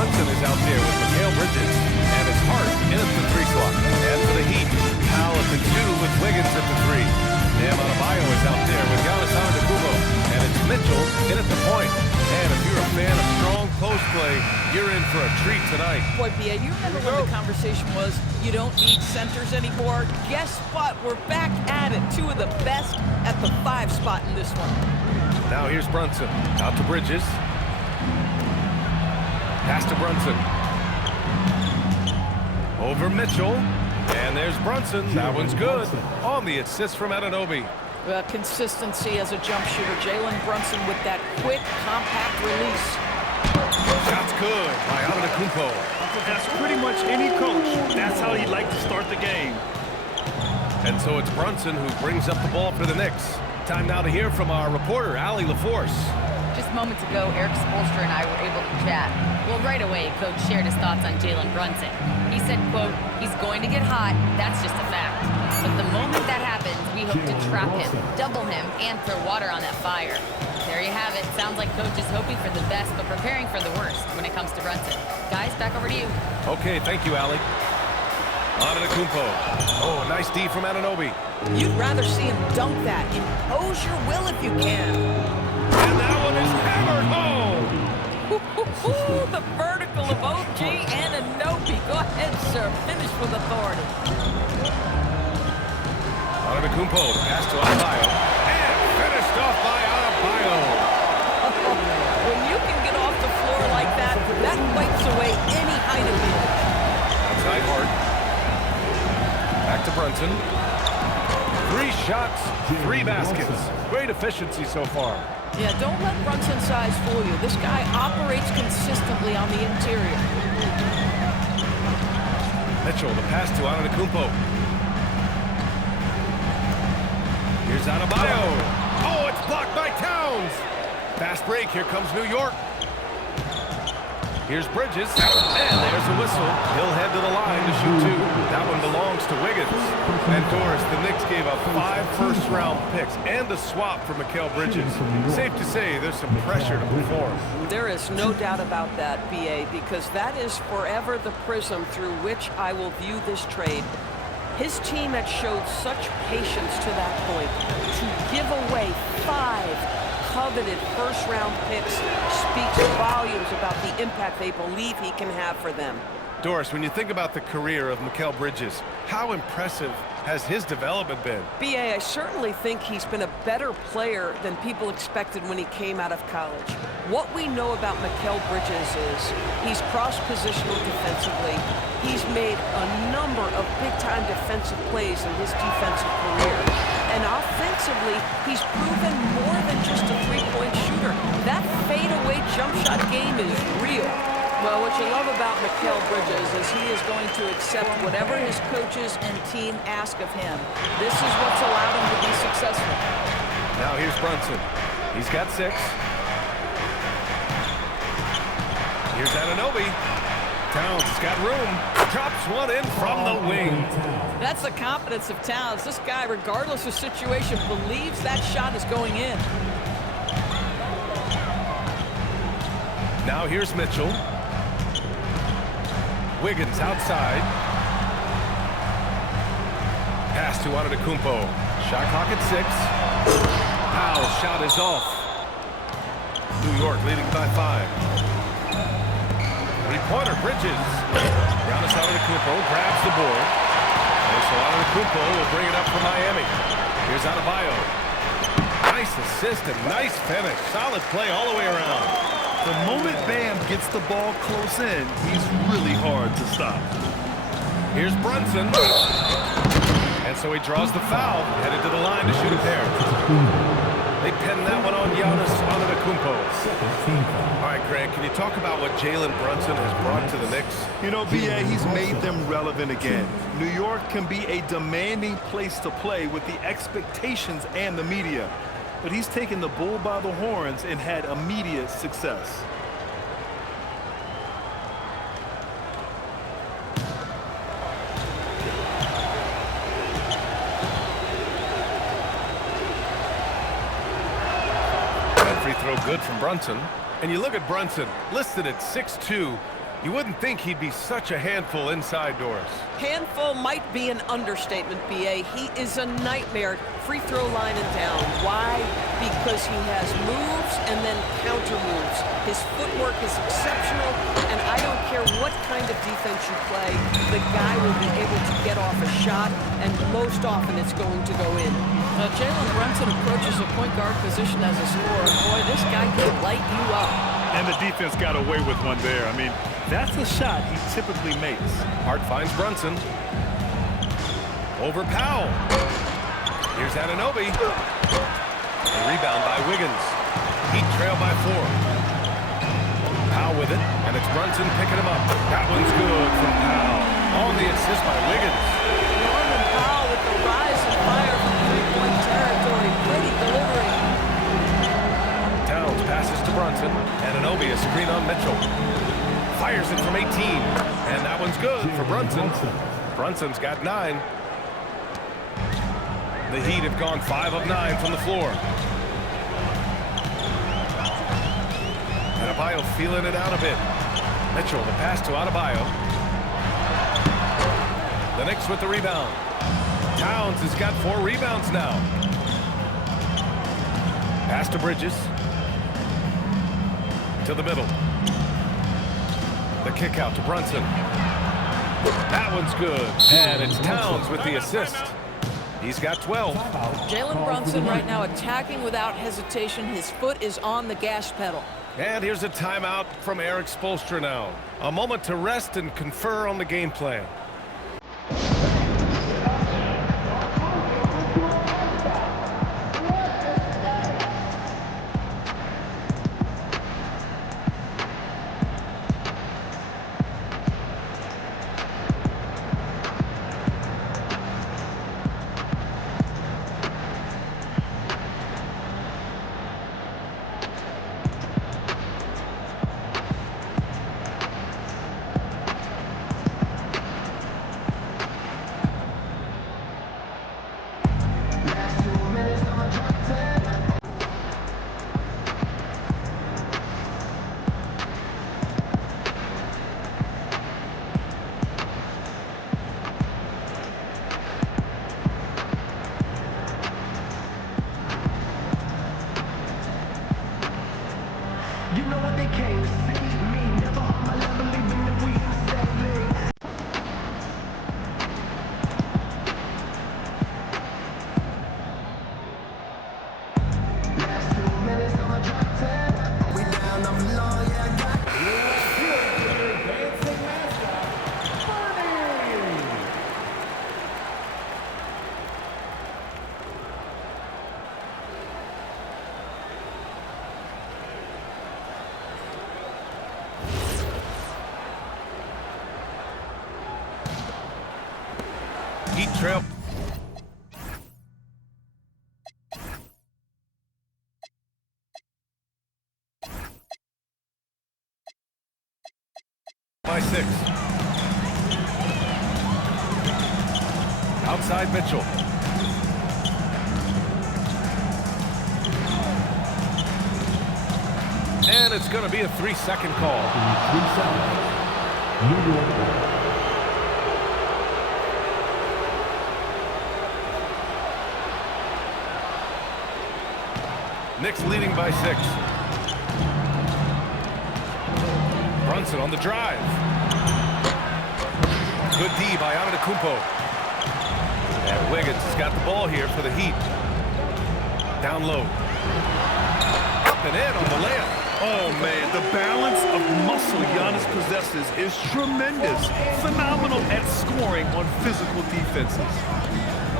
Brunson is out there with Mikal Bridges, and it's Hart in at the 3 slot. And for the Heat, Powell at the 2 with Wiggins at the 3. Adebayo is out there with Giannis Antetokounmpo, and it's Mitchell in at the point. And if you're a fan of strong post play, you're in for a treat tonight. Boy, B.A., you remember when the conversation was you don't need centers anymore? Guess what? We're back at it. 2 of the best at the 5 spot in this one. Now here's Brunson. Out to Bridges. Pass to Brunson. Over Mitchell. And there's Brunson. That one's good. On the assist from Anunoby. Consistency as a jump shooter. Jalen Brunson with that quick, compact release. Shot's good by Antetokounmpo. That's pretty much any coach. That's how he'd like to start the game. And so it's Brunson who brings up the ball for the Knicks. Time now to hear from our reporter, Allie LaForce. Just moments ago, Eric Spoelstra and I were able to chat. Well, right away, Coach shared his thoughts on Jalen Brunson. He said, quote, he's going to get hot. That's just a fact. But the moment that happens, we hope to trap him, double him, and throw water on that fire. There you have it. Sounds like Coach is hoping for the best, but preparing for the worst when it comes to Brunson. Guys, back over to you. Okay, thank you, Allie. Antetokounmpo. Oh, a nice D from Anunoby. You'd rather see him dunk that. Impose your will if you can. And that one is hammered home. The vertical of OG Anunoby. Go ahead, sir. Finish with authority. Antetokounmpo, the pass to Adebayo. And finished off by Adebayo. When you can get off the floor like that, that wipes away any height advantage. Outside Hart. Back to Brunson. 3 shots, 3 baskets. Great efficiency so far. Yeah, don't let Brunson's size fool you. This guy operates consistently on the interior. Mitchell, the pass to Antetokounmpo. Here's Adebayo. Oh, it's blocked by Towns. Fast break. Here comes New York. Here's Bridges. And there's a whistle. He'll head to the line to shoot 2. That one belongs to Wiggins. And Doris, the Knicks gave up 5 first-round picks and a swap for Mikal Bridges. Safe to say there's some pressure to perform. There is no doubt about that, B.A., because that is forever the prism through which I will view this trade. His team had showed such patience to that point. To give away 5 coveted first-round picks speaks volumes about the impact they believe he can have for them. Doris, when you think about the career of Mikal Bridges, how impressive has his development been? B.A., I certainly think he's been a better player than people expected when he came out of college. What we know about Mikal Bridges is he's cross-positional defensively. He's made a number of big-time defensive plays in his defensive career. And offensively, he's proven more than just a three-point shooter. That fadeaway jump shot game is real. Well, what you love about Mikal Bridges is he is going to accept whatever his coaches and team ask of him. This is what's allowed him to be successful. Now here's Brunson. He's got 6. Here's Anunoby. Towns has got room. Drops one in from the wing. That's the confidence of Towns. This guy, regardless of situation, believes that shot is going in. Now here's Mitchell. Wiggins outside. Pass to Antetokounmpo. Shot clock at 6. Powell's shot is off. New York leading by 5. Three-pointer, Bridges. Giannis Antetokounmpo grabs the board. And so Antetokounmpo will bring it up for Miami. Here's Adebayo. Nice assist and nice finish. Solid play all the way around. The moment Bam gets the ball close in, he's really hard to stop. Here's Brunson. And so he draws the foul, headed to the line to shoot a pair. They pin that one on Giannis Antetokounmpo. All right, Greg, can you talk about what Jalen Brunson has brought to the Knicks? You know, B.A., he's made them relevant again. New York can be a demanding place to play with the expectations and the media. But he's taken the bull by the horns and had immediate success. That free throw good from Brunson. And you look at Brunson, listed at 6'2", You wouldn't think he'd be such a handful inside doors. Handful might be an understatement, B.A. He is a nightmare, free throw line and down. Why? Because he has moves and then counter moves. His footwork is exceptional, and I don't care what kind of defense you play, the guy will be able to get off a shot, and most often it's going to go in. Now, Jalen Brunson approaches a point guard position as a scorer. Boy, this guy can light you up. And the defense got away with one there. I mean, that's a shot he typically makes. Hart finds Brunson. Over Powell. Here's Anunoby. A rebound by Wiggins. Heat trail by 4. Powell with it, and it's Brunson picking him up. That one's good from Powell. On the assist by Wiggins. Norman Powell with the rise and fire from three-point territory. Pretty delivery. Towns passes to Brunson. Anunoby, a screen on Mitchell. Fires it from 18. And that one's good for Brunson. Brunson's got 9. The Heat have gone 5 of 9 from the floor. Adebayo feeling it out a bit. Mitchell, the pass to Adebayo. The Knicks with the rebound. Towns has got 4 rebounds now. Pass to Bridges. To the middle. The kick out to Brunson. That one's good. And it's Towns with the assist. He's got 12. Jalen Brunson right now attacking without hesitation. His foot is on the gas pedal. And here's a timeout from Eric Spoelstra now. A moment to rest and confer on the game plan. You know what they came to see me, never on my level, even if we in the same league. Last 2 minutes on my drop 10. We down, I'm low, yeah, I got dancing mascot, Bernie. Heat trail. By 6. Outside Mitchell. And it's going to be a 3-second call. 3 seconds. New York. Knicks leading by 6. Brunson on the drive. Good D by Antetokounmpo. And Wiggins has got the ball here for the Heat. Down low. Up and in on the layup. Oh, man, the balance of muscle Giannis possesses is tremendous. Phenomenal at scoring on physical defenses.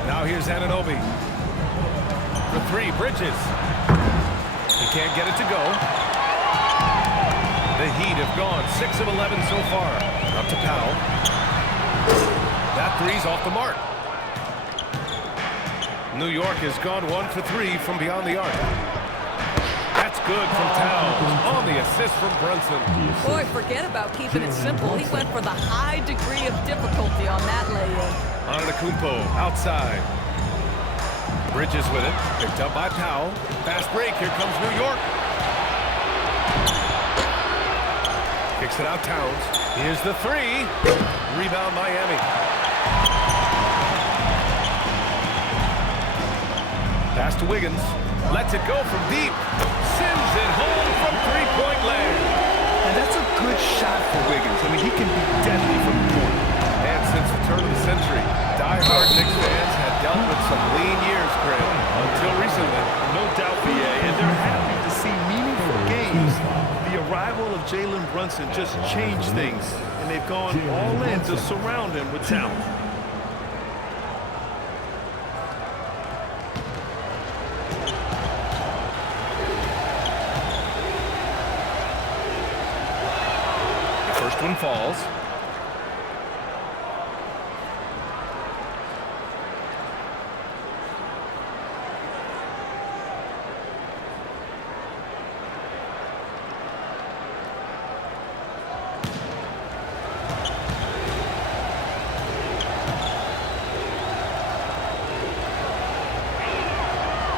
Now here's Anunoby. For 3, Bridges. He can't get it to go. The Heat have gone 6 of 11 so far. Up to Powell. That 3's off the mark. New York has gone 1 for 3 from beyond the arc. That's good from Towns. On the assist from Brunson. Boy, forget about keeping it simple. He went for the high degree of difficulty on that lay-in. Antetokounmpo outside. Bridges with it. Picked up by Powell. Fast break. Here comes New York. Kick Kicks it out, Towns. Here's the three. Rebound, Miami. Pass to Wiggins. Lets it go from deep. Sends it home from three-point land. And that's a good shot for Wiggins. I mean, he can be deadly from the corner. And since the turn of the century, die-hard Knicks fans had dealt with some lean years, Craig, until recently. No doubt, BA. And they're happy to see meaningful games. The arrival of Jalen Brunson just changed things. And they've gone all in to surround him with talent. First one falls.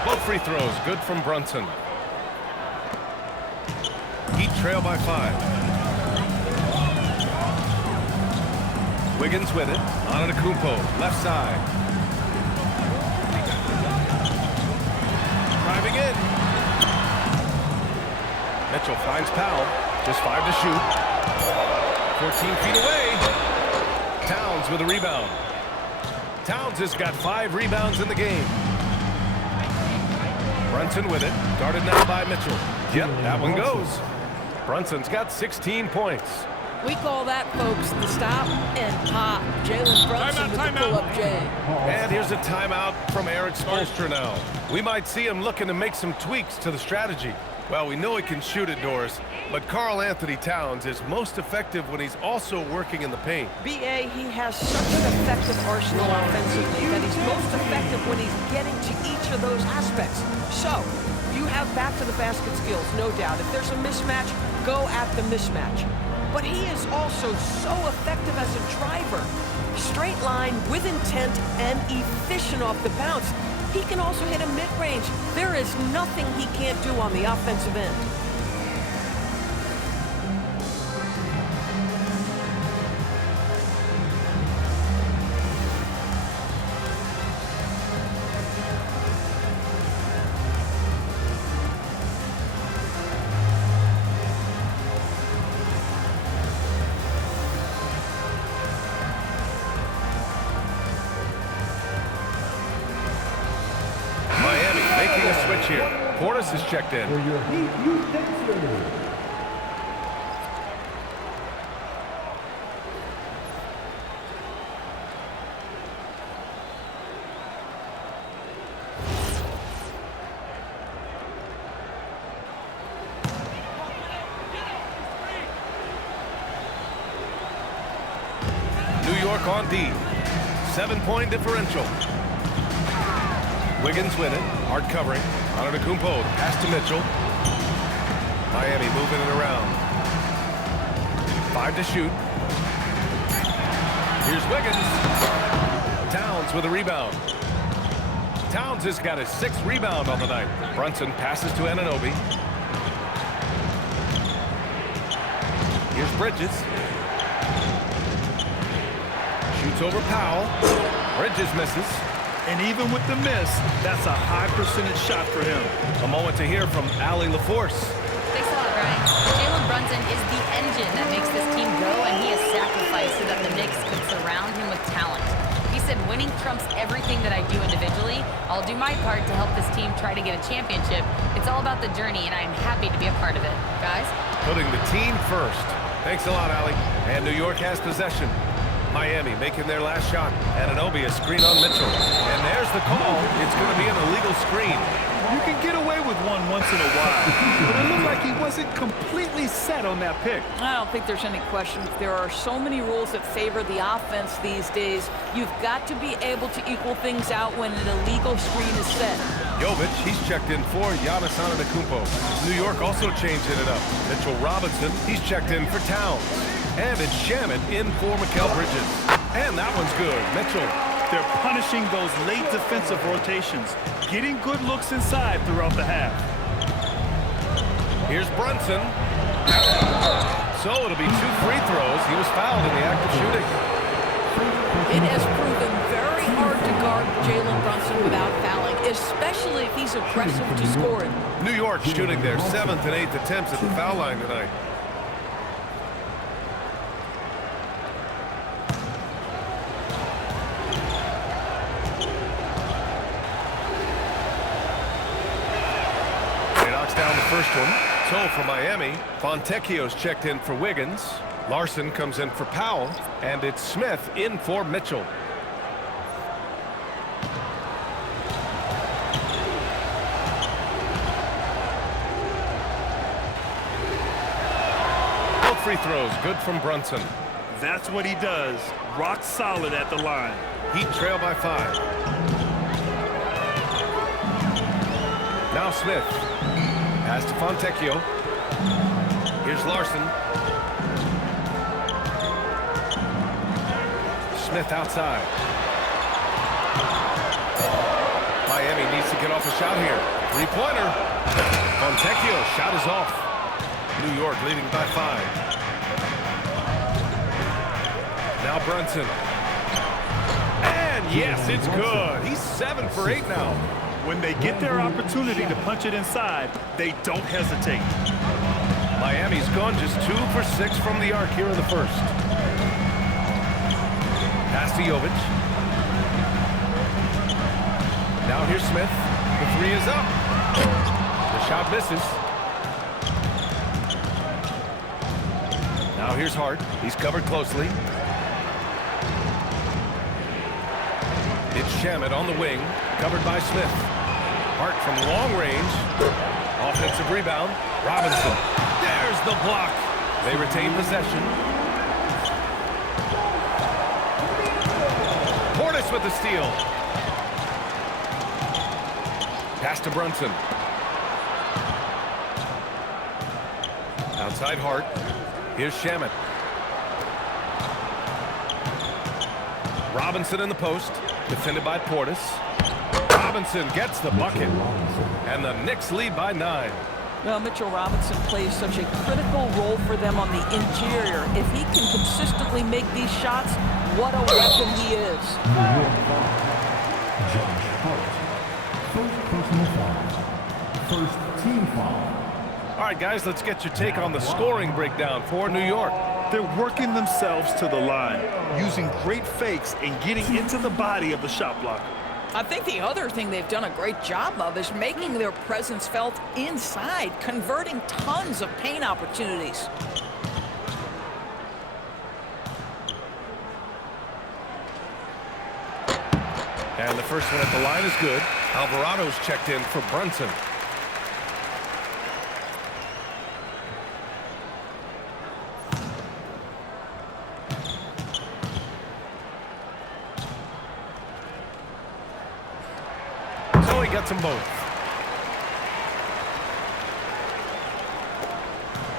Both free throws good from Brunson. Heat trail by 5. Wiggins with it. Antetokounmpo, left side. Driving in. Mitchell finds Powell. Just 5 to shoot. 14 feet away. Towns with a rebound. Towns has got 5 rebounds in the game. Brunson with it. Guarded now by Mitchell. Yep, that one goes. Brunson's got 16 points. We call that, folks, the stop and pop. Jalen Brunson with the pull-up J. And here's a timeout from Eric Spoelstra now. We might see him looking to make some tweaks to the strategy. Well, we know he can shoot it, Doris, but Karl Anthony Towns is most effective when he's also working in the paint. BA, he has such an effective arsenal offensively that he's most effective when he's getting to each of those aspects. So, you have back-to-the-basket skills, no doubt. If there's a mismatch, go at the mismatch. But he is also so effective as a driver. Straight line, with intent, and efficient off the bounce. He can also hit a mid-range. There is nothing he can't do on the offensive end. Switch here. Portis is checked in. New York on D. 7-point differential. Wiggins with it. Hard covering. Antetokounmpo. Pass to Mitchell. Miami moving it around. 5 to shoot. Here's Wiggins. Towns with a rebound. Towns has got his 6th rebound on the night. Brunson passes to Anunoby. Here's Bridges. Shoots over Powell. Bridges misses. And even with the miss, that's a high percentage shot for him. A moment to hear from Allie LaForce. Thanks a lot, Brian. Jalen Brunson is the engine that makes this team go, and he has sacrificed so that the Knicks could surround him with talent. He said, winning trumps everything that I do individually. I'll do my part to help this team try to get a championship. It's all about the journey, and I'm happy to be a part of it. Guys? Putting the team first. Thanks a lot, Allie. And New York has possession. Miami making their last shot. Anunoby a screen on Mitchell. And there's the call. It's going to be an illegal screen. You can get away with one once in a while, but it looked like he wasn't completely set on that pick. I don't think there's any question. There are so many rules that favor the offense these days. You've got to be able to equal things out when an illegal screen is set. Jovic, he's checked in for Giannis Antetokounmpo. New York also changing it up. Mitchell Robinson, he's checked in for Towns. And it's Shamet in for Mikal Bridges. And that one's good. Mitchell. They're punishing those late defensive rotations, getting good looks inside throughout the half. Here's Brunson. So it'll be 2 free throws. He was fouled in the act of shooting. It has proven very hard to guard Jalen Brunson without fouling, especially if he's aggressive to score it. New York shooting their 7th and 8th attempts at the foul line tonight. He knocks down the first one. So for Miami, Fontecchio's checked in for Wiggins. Larson comes in for Powell, and it's Smith in for Mitchell. Both free throws good from Brunson. That's what he does. Rock solid at the line. Heat trail by 5. Now Smith. Pass to Fontecchio. Here's Larson. Smith outside. Miami needs to get off a shot here. 3-pointer. Fontecchio's shot is off. New York leading by 5. Now Brunson. And yes, it's good. He's 7 for 8 now. When they get their opportunity to punch it inside, they don't hesitate. Miami's gone just 2 for 6 from the arc here in the first. Pass to Jovic. Now here's Smith. The 3 is up. The shot misses. Now here's Hart. He's covered closely. It's Shamet on the wing, covered by Smith. Hart from long range. Offensive rebound. Robinson. There's the block. They retain possession. Portis with the steal. Pass to Brunson. Outside Hart. Here's Shamet. Robinson in the post. Defended by Portis. Robinson gets the bucket. And the Knicks lead by 9. Well, Mitchell Robinson plays such a critical role for them on the interior. If he can consistently make these shots, what a weapon he is. Josh Hart. First personal foul. First team foul. All right, guys, let's get your take on the scoring breakdown for New York. They're working themselves to the line, using great fakes and getting into the body of the shot blocker. I think the other thing they've done a great job of is making their presence felt inside, converting tons of paint opportunities. And the first one at the line is good. Alvarado's checked in for Brunson. So he gets them both.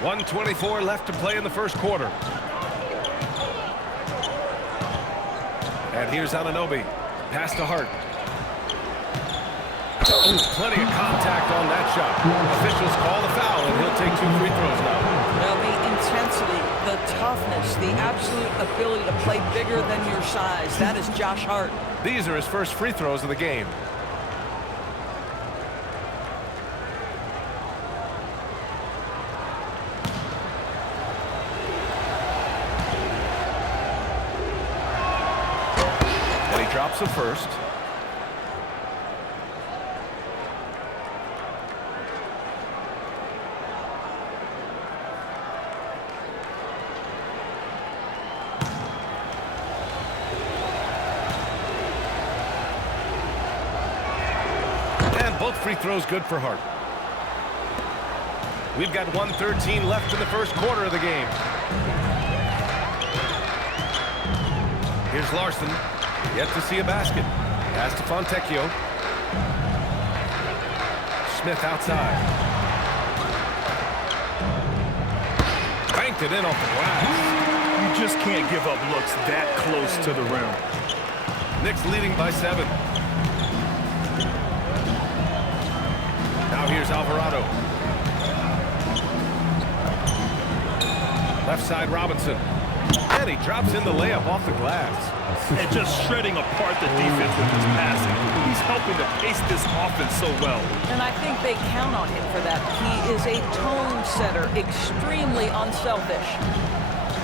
1:24 left to play in the first quarter. And here's Anunoby. Pass to Hart. Oh, plenty of contact on that shot. Officials call the foul, and he'll take 2 free throws now. Now, the intensity, the toughness, the absolute ability to play bigger than your size, that is Josh Hart. These are his first free throws of the game. And he drops the first. Both free throws good for Hart. We've got 1:13 left in the first quarter of the game. Here's Larson. Yet to see a basket. Pass to Fontecchio. Smith outside. Banked it in off the glass. You just can't give up looks that close to the rim. Knicks leading by 7. Now here's Alvarado. Left side Robinson. And he drops in the layup off the glass. And just shredding apart the defense with his passing. He's helping to pace this offense so well. And I think they count on him for that. He is a tone setter, extremely unselfish.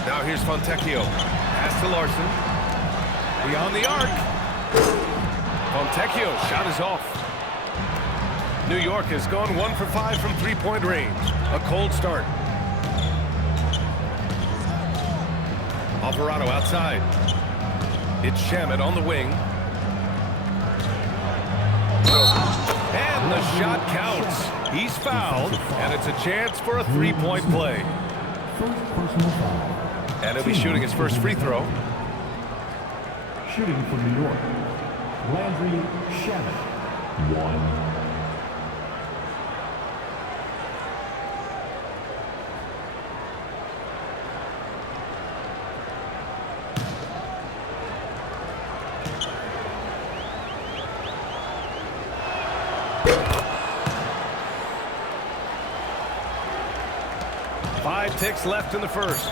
Now here's Fontecchio. Pass to Larson. Beyond the arc. Fontecchio shot is off. New York has gone 1 for 5 from three-point range. A cold start. Alvarado outside. It's Shamet on the wing. And the shot counts. He's fouled, and it's a chance for a three-point play. And he'll be shooting his first free throw. Shooting from New York, Landry Shamet. 1. 5 ticks left in the first.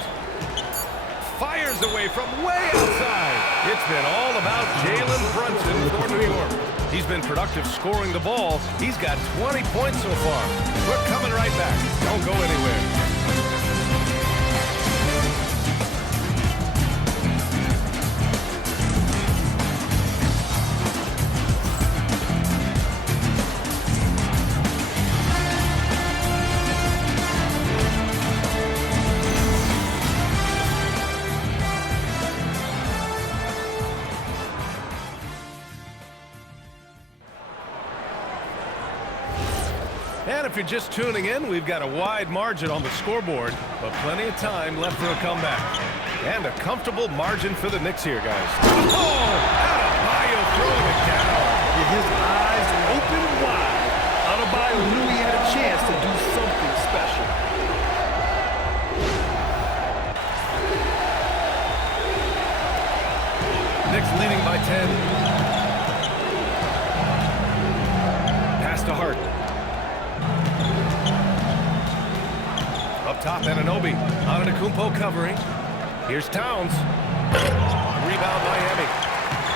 Fires away from way outside. It's been all about Jalen Brunson for New York. He's been productive scoring the ball. He's got 20 points so far. We're coming right back. Don't go anywhere. And if you're just tuning in, we've got a wide margin on the scoreboard, but plenty of time left for a comeback. And a comfortable margin for the Knicks here, guys. Oh, Adebayo throwing it down. With his eyes open wide, Adebayo knew he had a chance to do something special. Knicks leading by 10. Pass to Hart. Up top, Anunoby. Antetokounmpo covering. Here's Towns. Rebound Miami.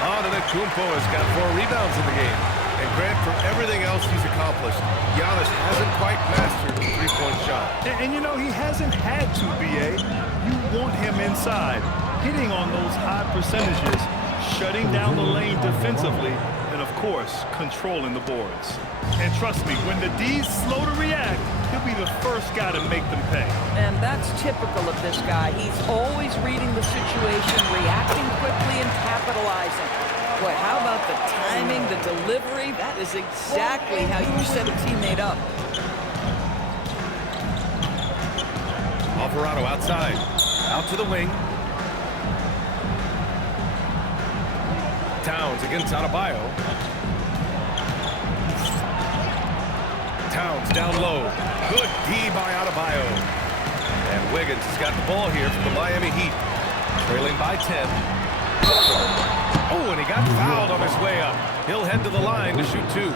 Antetokounmpo has got 4 rebounds in the game. And Grant, for everything else he's accomplished, Giannis hasn't quite mastered the three-point shot. And you know, he hasn't had to, B.A. You want him inside, hitting on those high percentages, shutting down the lane defensively, and of course, controlling the boards. And trust me, when the D's slow to react, he'll be the first guy to make them pay. And that's typical of this guy. He's always reading the situation, reacting quickly and capitalizing. Boy, how about the timing, the delivery? That is exactly how you set a teammate up. Alvarado outside. Out to the wing. Towns against Adebayo. Towns down low. Good D by Adebayo. And Wiggins has got the ball here for the Miami Heat. Trailing by 10. Oh, and he got fouled on his way up. He'll head to the line to shoot 2.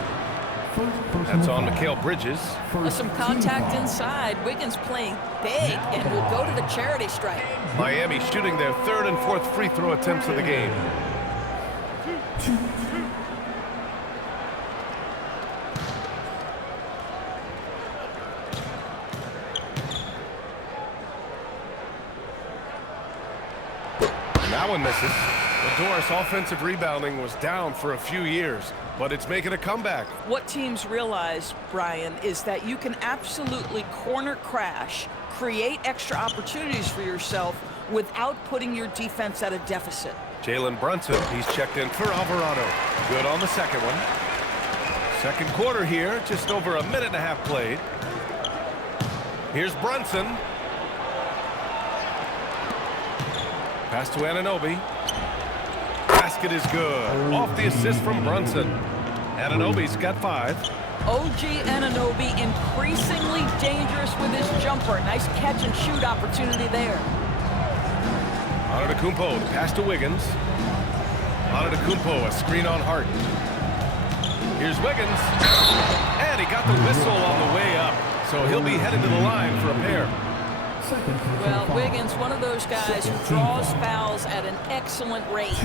That's on Mikal Bridges. With some contact inside, Wiggins playing big and will go to the charity stripe. Miami shooting their 3rd and 4th free throw attempts of the game. That one misses. The Doris offensive rebounding was down for a few years, but it's making a comeback. What teams realize, Brian, is that you can absolutely corner crash, create extra opportunities for yourself without putting your defense at a deficit. Jalen Brunson, he's checked in for Alvarado. Good on the second one. Second quarter here, just over a minute and a half played. Here's Brunson. Pass to Anunoby. Basket is good. Off the assist from Brunson. Anunoby's got 5. OG Anunoby increasingly dangerous with his jumper. Nice catch and shoot opportunity there. Antetokounmpo, the pass to Wiggins. Antetokounmpo, a screen on Hart. Here's Wiggins. And he got the whistle on the way up. So he'll be headed to the line for a pair. Second personal Well, foul. Wiggins, one of those guys who draws fouls at an excellent rate.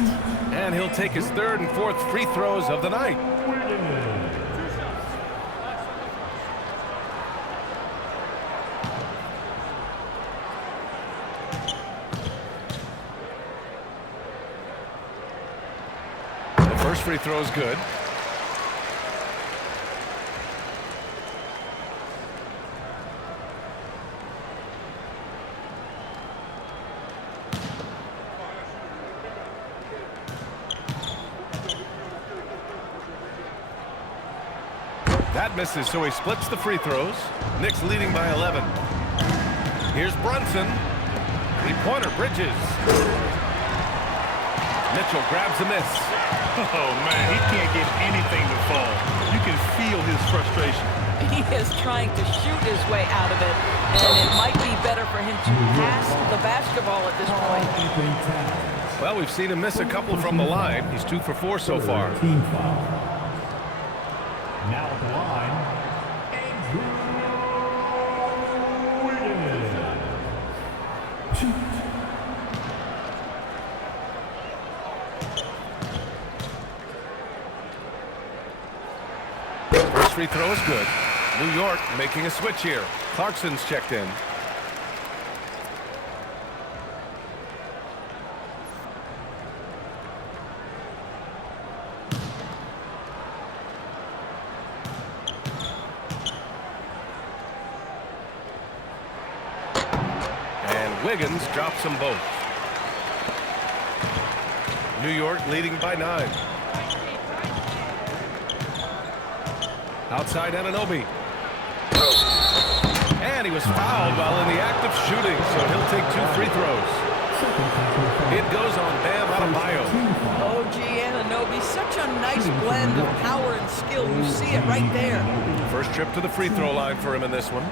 And he'll take his third and fourth free throws of the night. The first free throw is good. That misses, so he splits the free throws. Knicks leading by 11. Here's Brunson. Three-pointer, Bridges. Mitchell grabs a miss. Oh, man, he can't get anything to fall. You can feel his frustration. He is trying to shoot his way out of it, and it might be better for him to pass the basketball at this point. Anthony Towns. Well, we've seen him miss a couple from the line. He's 2 for 4 so far. Team foul. Now at the line, Andrew Wiggins. First free throw is good. New York making a switch here. Clarkson's checked in. Wiggins drops them both. New York leading by 9. Outside Anunoby. And he was fouled while in the act of shooting, so he'll take 2 free throws. It goes on Bam Adebayo. OG Anunoby, such a nice blend of power and skill. You see it right there. First trip to the free throw line for him in this one.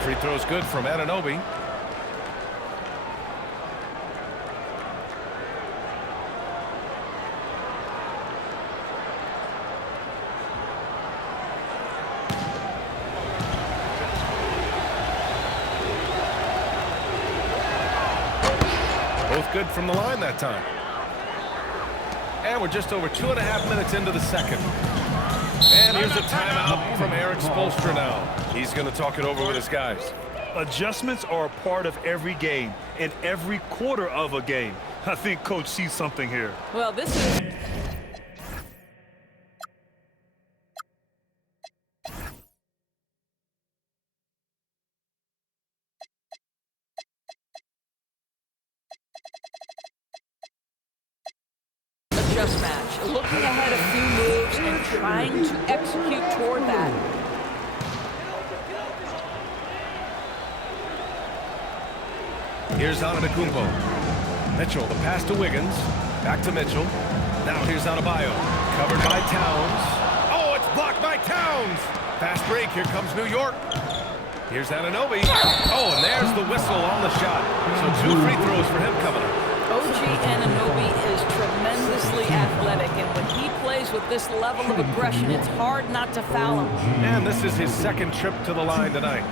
Free throw's good from Anunoby. Both good from the line that time. And we're just over 2.5 minutes into the second. And here's a timeout from Eric Spoelstra now. He's going to talk it over with his guys. Adjustments are a part of every game and every quarter of a game. I think Coach sees something here. Well, this is... just match. Looking ahead a few moves and trying to execute toward that. Here's Antetokounmpo. Mitchell, the pass to Wiggins. Back to Mitchell. Now here's Adebayo. Covered by Towns. Oh, it's blocked by Towns. Fast break. Here comes New York. Here's Anunoby. Oh, and there's the whistle on the shot. So 2 free throws for him coming up. OG Anunoby is tremendously athletic, and when he plays with this level of aggression, it's hard not to foul him. And this is his second trip to the line tonight.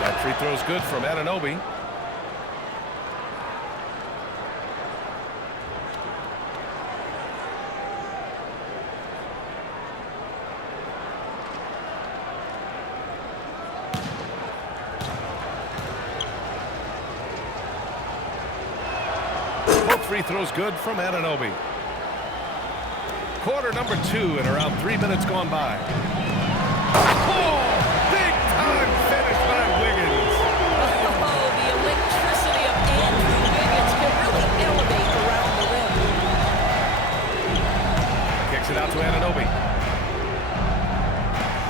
That free throw's good from Anunoby. Free throws good from Anunoby. Quarter number 2 and around 3 minutes gone by. Oh, big time finish by Wiggins. Oh, the electricity of Andrew Wiggins can really elevate around the rim. Kicks it out to Anunoby.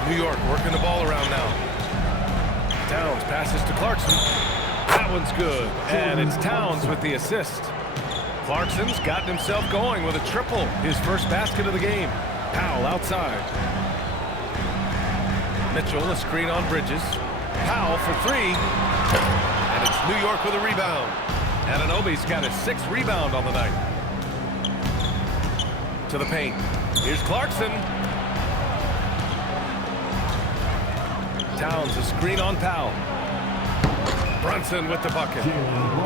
New York working the ball around now. Towns passes to Clarkson. That That one's good. And it's Towns with the assist. Clarkson's gotten himself going with a triple. His first basket of the game. Powell outside. Mitchell, a screen on Bridges. Powell for three. And it's New York with a rebound. Anunoby's got his 6th rebound on the night. To the paint. Here's Clarkson. Towns, a screen on Powell. Brunson with the bucket.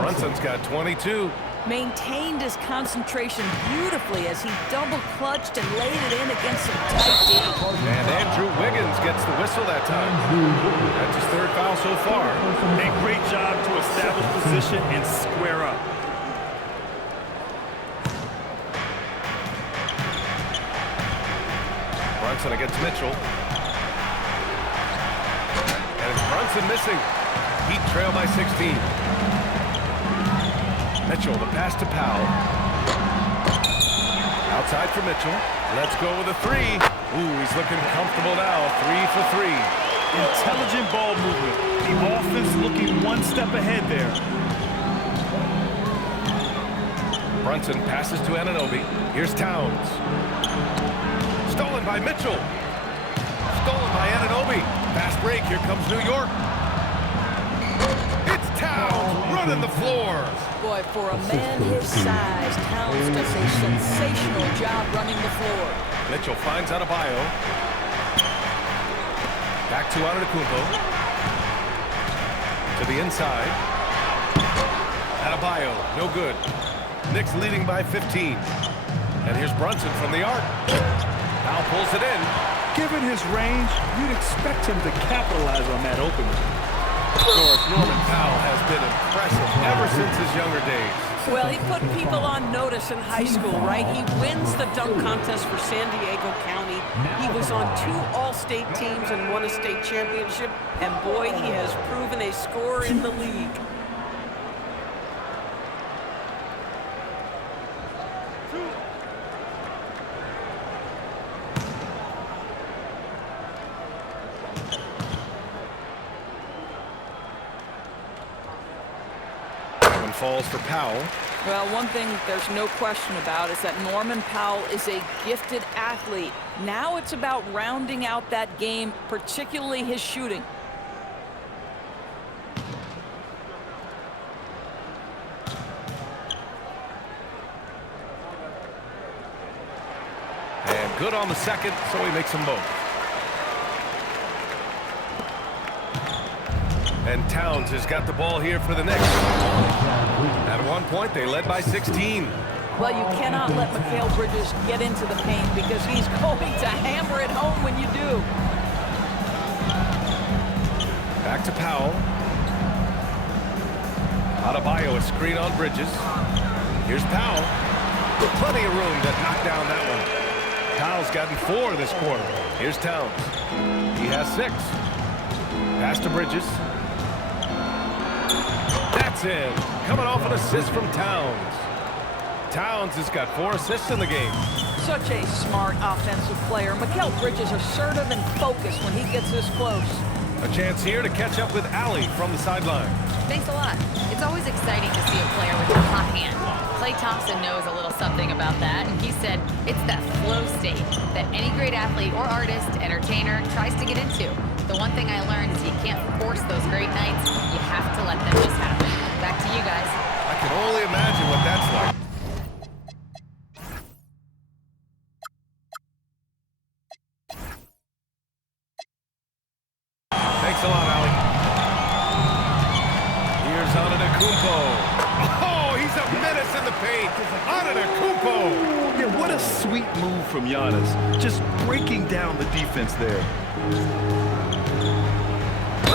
Brunson's got 22. Maintained his concentration beautifully as he double-clutched and laid it in against some tight D. And Andrew Wiggins gets the whistle that time. That's his 3rd foul so far. A great job to establish position and square up. Brunson against Mitchell. And it's Brunson missing. Heat trail by 16. Mitchell, the pass to Powell. Outside for Mitchell. Let's go with a 3. Ooh, he's looking comfortable now. 3 for 3. Intelligent ball movement. The offense looking one step ahead there. Brunson passes to Anunoby. Here's Towns. Stolen by Mitchell. Stolen by Anunoby. Fast break. Here comes New York. It's Towns running the floor. Boy, for a man his size, Towns does a sensational job running the floor. Mitchell finds Adebayo. Back to Antetokounmpo. To the inside. Adebayo, no good. Knicks leading by 15. And here's Brunson from the arc. Now pulls it in. Given his range, you'd expect him to capitalize on that opening. Norman Powell has been impressive ever since his younger days. Well, he put people on notice in high school, right? He wins the dunk contest for San Diego County. He was on 2 All-State teams and won a state championship. And boy, he has proven a scorer in the league. Falls for Powell. Well, one thing there's no question about is that Norman Powell is a gifted athlete. Now it's about rounding out that game, particularly his shooting. And good on the second, so he makes them both. And Towns has got the ball here for the Knicks. At one point, they led by 16. Well, you cannot let Mikal Bridges get into the paint because he's going to hammer it home when you do. Back to Powell. Adebayo, a screen on Bridges. Here's Powell. With plenty of room to knock down that one. Powell's gotten 4 this quarter. Here's Towns. He has 6. Pass to Bridges. That's in. Coming off an assist from Towns. Towns has got 4 assists in the game. Such a smart offensive player. Mikal Bridges assertive and focused when he gets this close. A chance here to catch up with Allie from the sideline. Thanks a lot. It's always exciting to see a player with a hot hand. Klay Thompson knows a little something about that, and he said it's that flow state that any great athlete or artist, entertainer, tries to get into. The one thing I learned is you can't force those great nights. You have to let them just happen. Back to you guys. I can only imagine what that's like. Thanks a lot, Allie. Here's Antetokounmpo. Oh, he's a menace in the paint. Antetokounmpo. Yeah, what a sweet move from Giannis. Just breaking down the defense there.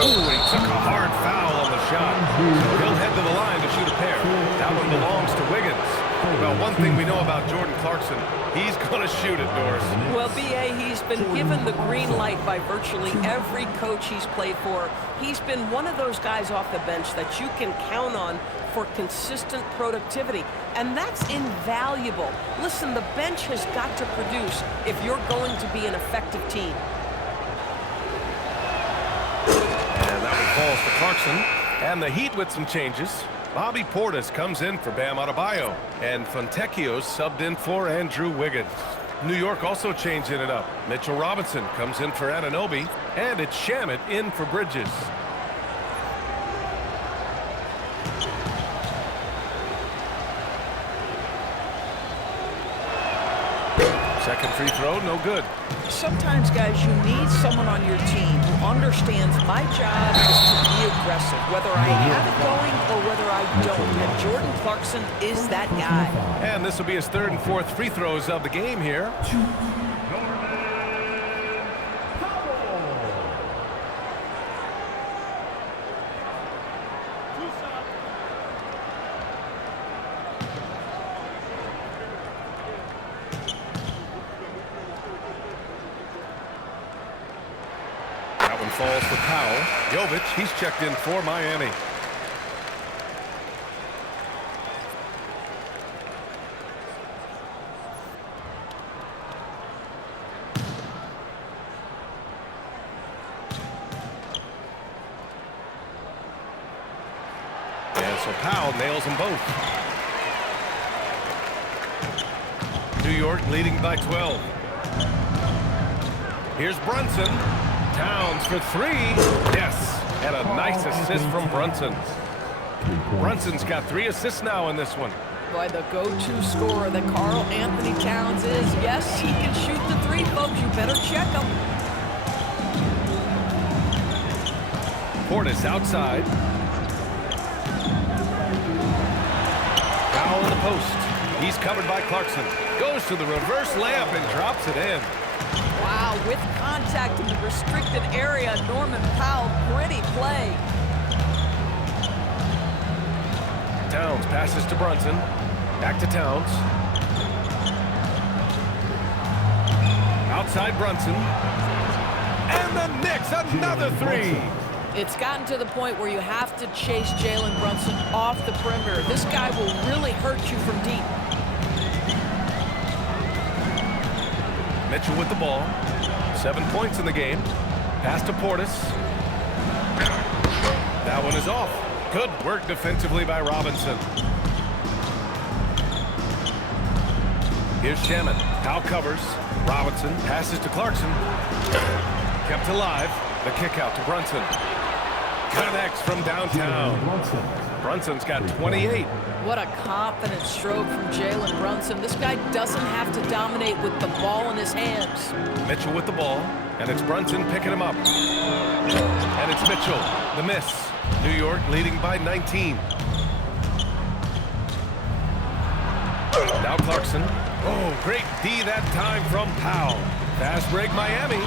Oh, he took a hard foul on the shot. So he'll head to the line to shoot a pair. That one belongs to Wiggins. Well, one thing we know about Jordan Clarkson, he's going to shoot it, Doris. Well, B.A., he's been given the green light by virtually every coach he's played for. He's been one of those guys off the bench that you can count on for consistent productivity, and that's invaluable. Listen, the bench has got to produce if you're going to be an effective team. And that one falls for Clarkson. And the Heat with some changes. Bobby Portis comes in for Bam Adebayo. And Fontecchio subbed in for Andrew Wiggins. New York also changing it up. Mitchell Robinson comes in for Anunoby. And it's Shamet in for Bridges. Second free throw, no good. Sometimes, guys, you need someone on your team who understands my job is to be aggressive, whether I have it going or whether I don't. And Jordan Clarkson is that guy. And this will be his third and fourth free throws of the game here. Falls for Powell. Jovic, he's checked in for Miami. And so Powell nails them both. New York leading by 12. Here's Brunson. Towns for three. Yes. And a nice assist from Brunson. Brunson's got 3 assists now in this one. Boy, the go-to scorer that Karl Anthony Towns is. Yes, he can shoot the 3, folks. You better check him. Portis outside. Foul in the post. He's covered by Clarkson. Goes to the reverse layup and drops it in. Wow, with contact in the restricted area, Norman Powell, pretty play. Towns passes to Brunson. Back to Towns. Outside Brunson. And the Knicks, another 3. It's gotten to the point where you have to chase Jalen Brunson off the perimeter. This guy will really hurt you from deep. Mitchell with the ball. 7 points in the game. Pass to Portis. That one is off. Good work defensively by Robinson. Here's Shamet. Powell covers. Robinson passes to Clarkson. Kept alive. The kick out to Brunson. Connects from downtown. Brunson's got 28. What a confident stroke from Jalen Brunson. This guy doesn't have to dominate with the ball in his hands. Mitchell with the ball, and it's Brunson picking him up. And it's Mitchell, the miss. New York leading by 19. Now Clarkson. Oh, great D that time from Powell. Fast break Miami.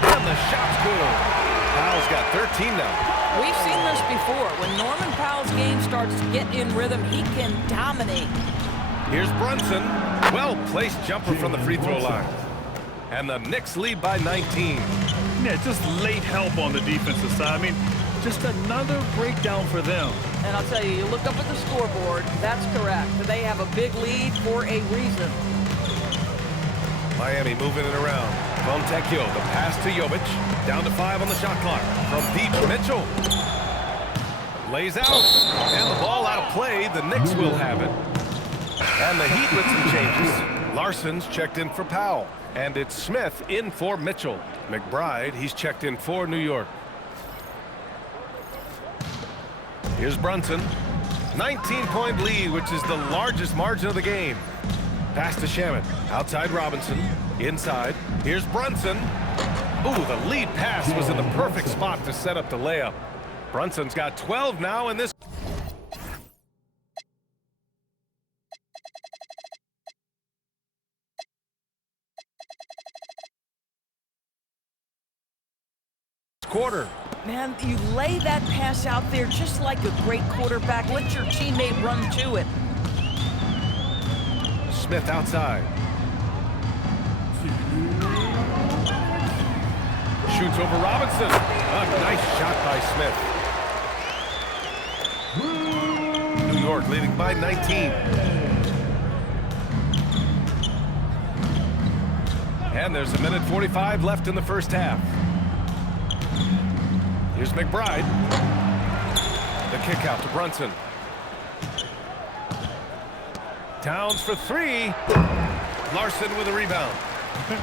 And the shot's good. Powell's got 13 now. We've seen this before. When Norman Powell's game starts to get in rhythm, he can dominate. Here's Brunson. Well-placed jumper from the free throw line. And the Knicks lead by 19. Yeah, just late help on the defensive side. I mean, just another breakdown for them. And I'll tell you, you look up at the scoreboard, that's correct. They have a big lead for a reason. Miami moving it around. Fontecchio, the pass to Jovic. Down to 5 on the shot clock. From deep, Mitchell. Lays out. And the ball out of play. The Knicks will have it. And the Heat with some changes. Larson's checked in for Powell. And it's Smith in for Mitchell. McBride, he's checked in for New York. Here's Brunson. 19-point lead, which is the largest margin of the game. Pass to Shamet. Outside Robinson. Inside. Here's Brunson. Ooh, the lead pass was in the perfect spot to set up the layup. Brunson's got 12 now in this quarter. Man, you lay that pass out there just like a great quarterback. Let your teammate run to it. Smith outside. Shoots over Robinson. A nice shot by Smith. New York leading by 19. And there's a minute 45 left in the first half. Here's McBride. The kick out to Brunson. Towns for three. Larson with a rebound.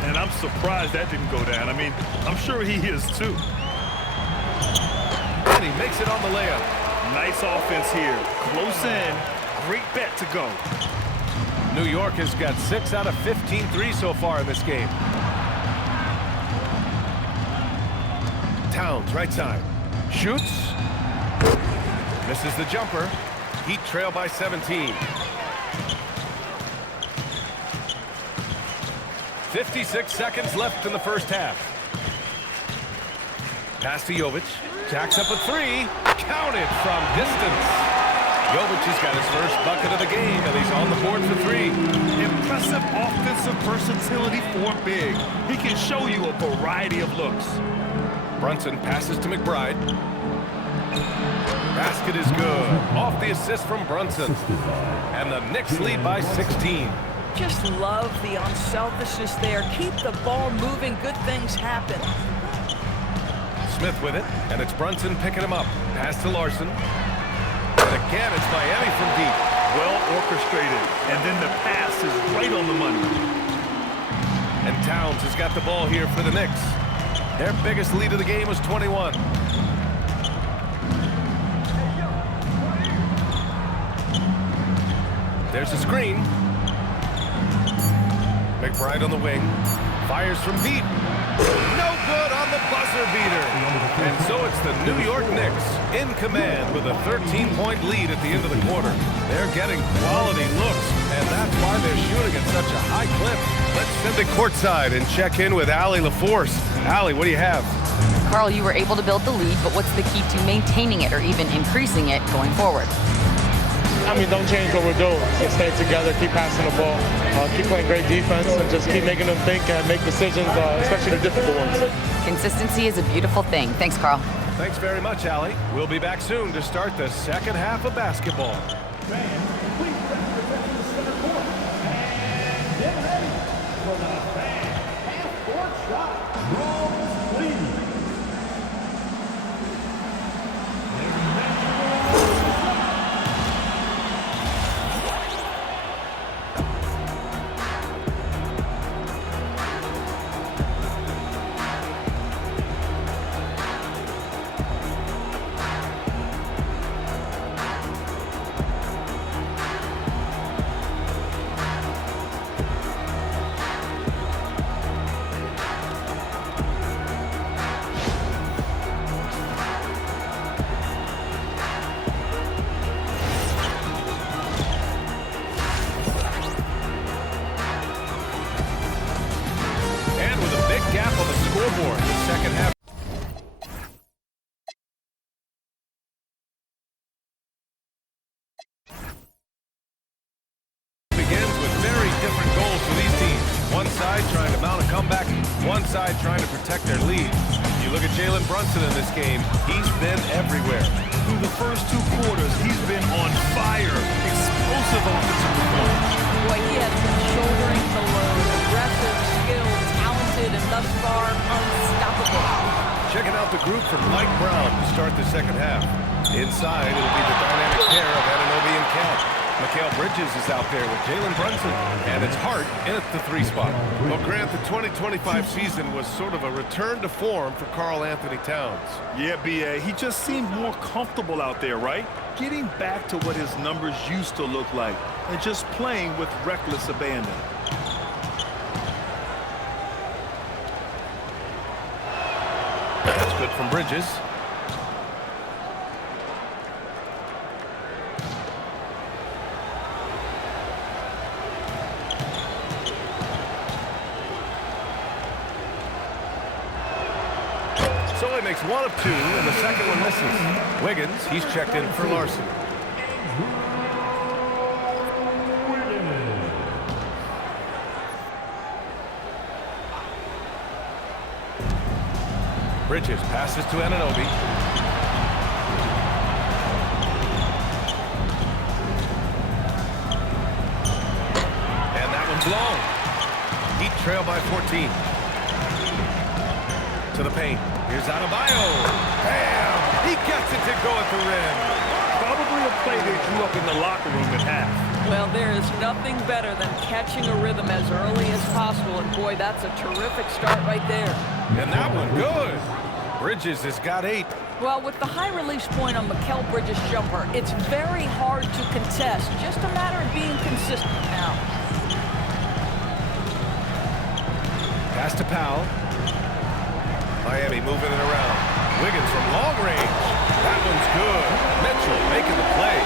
And I'm surprised that didn't go down. I mean, I'm sure he is too. And he makes it on the layup. Nice offense here. Close in. Great bet to go. New York has got 6 out of 15 threes so far in this game. Towns, right side. Shoots. Misses the jumper. Heat trail by 17. 56 seconds left in the first half. Pass to Jovic. Jacks up a three. Counted from distance. Jovic has got his first bucket of the game, and he's on the board for 3. Impressive offensive versatility for big. He can show you a variety of looks. Brunson passes to McBride. Basket is good. Off the assist from Brunson. And the Knicks lead by 16. Just love the unselfishness there. Keep the ball moving. Good things happen. Smith with it, and it's Brunson picking him up. Pass to Larson. And again, it's Miami from deep. Well orchestrated. And then the pass is right on the money. And Towns has got the ball here for the Knicks. Their biggest lead of the game was 21. There's a screen. McBride on the wing. Fires from deep. No good on the buzzer beater. And so it's the New York Knicks in command with a 13-point lead at the end of the quarter. They're getting quality looks, and that's why they're shooting at such a high clip. Let's send it courtside and check in with Allie LaForce. Allie, what do you have? Carl, you were able to build the lead, but what's the key to maintaining it or even increasing it going forward? I mean, don't change what we're doing. Just stay together, keep passing the ball, keep playing great defense, and just keep making them think and make decisions, especially the difficult ones. Consistency is a beautiful thing. Thanks, Carl. Thanks very much, Allie. We'll be back soon to start the second half of basketball. Fans, please represent the center court. And get ready for the fan half-court shot. Rolls, please. Scoreboard, the second half. Begins with very different goals for these teams. One side trying to mount a comeback, one side trying to protect their lead. You look at Jalen Brunson in this game, he's been everywhere. Through the first 2 quarters, he's been on fire. Explosive offensive performance. Boy, he has been shouldering the load. Aggressive, skilled, talented, and thus far unstoppable. Checking out the group from Mike Brown to start the second half. Inside, it'll be the dynamic pair of Adebayo and Cat. Mikal Bridges is out there with Jalen Brunson, and it's Hart in at the 3 spot. Well, Grant, the 2025 season was sort of a return to form for Karl Anthony Towns. Yeah, B.A., he just seemed more comfortable out there, right? Getting back to what his numbers used to look like, and just playing with reckless abandon. That's good from Bridges. So he makes 1 of 2, and the second one misses. Wiggins, he's checked in for Larson. Bridges passes to Anunoby. And that one's long. Heat trail by 14. To the paint. Here's Adebayo. Bam! He gets it to go at the rim. Probably a play they drew up in the locker room at half. Well, there is nothing better than catching a rhythm as early as possible, and boy, that's a terrific start right there. And that one good. Bridges has got 8. Well, with the high release point on Mikal Bridges' jumper, it's very hard to contest. Just a matter of being consistent now. Pass to Powell. Miami moving it around. Wiggins from long range. That one's good. Mitchell making the play.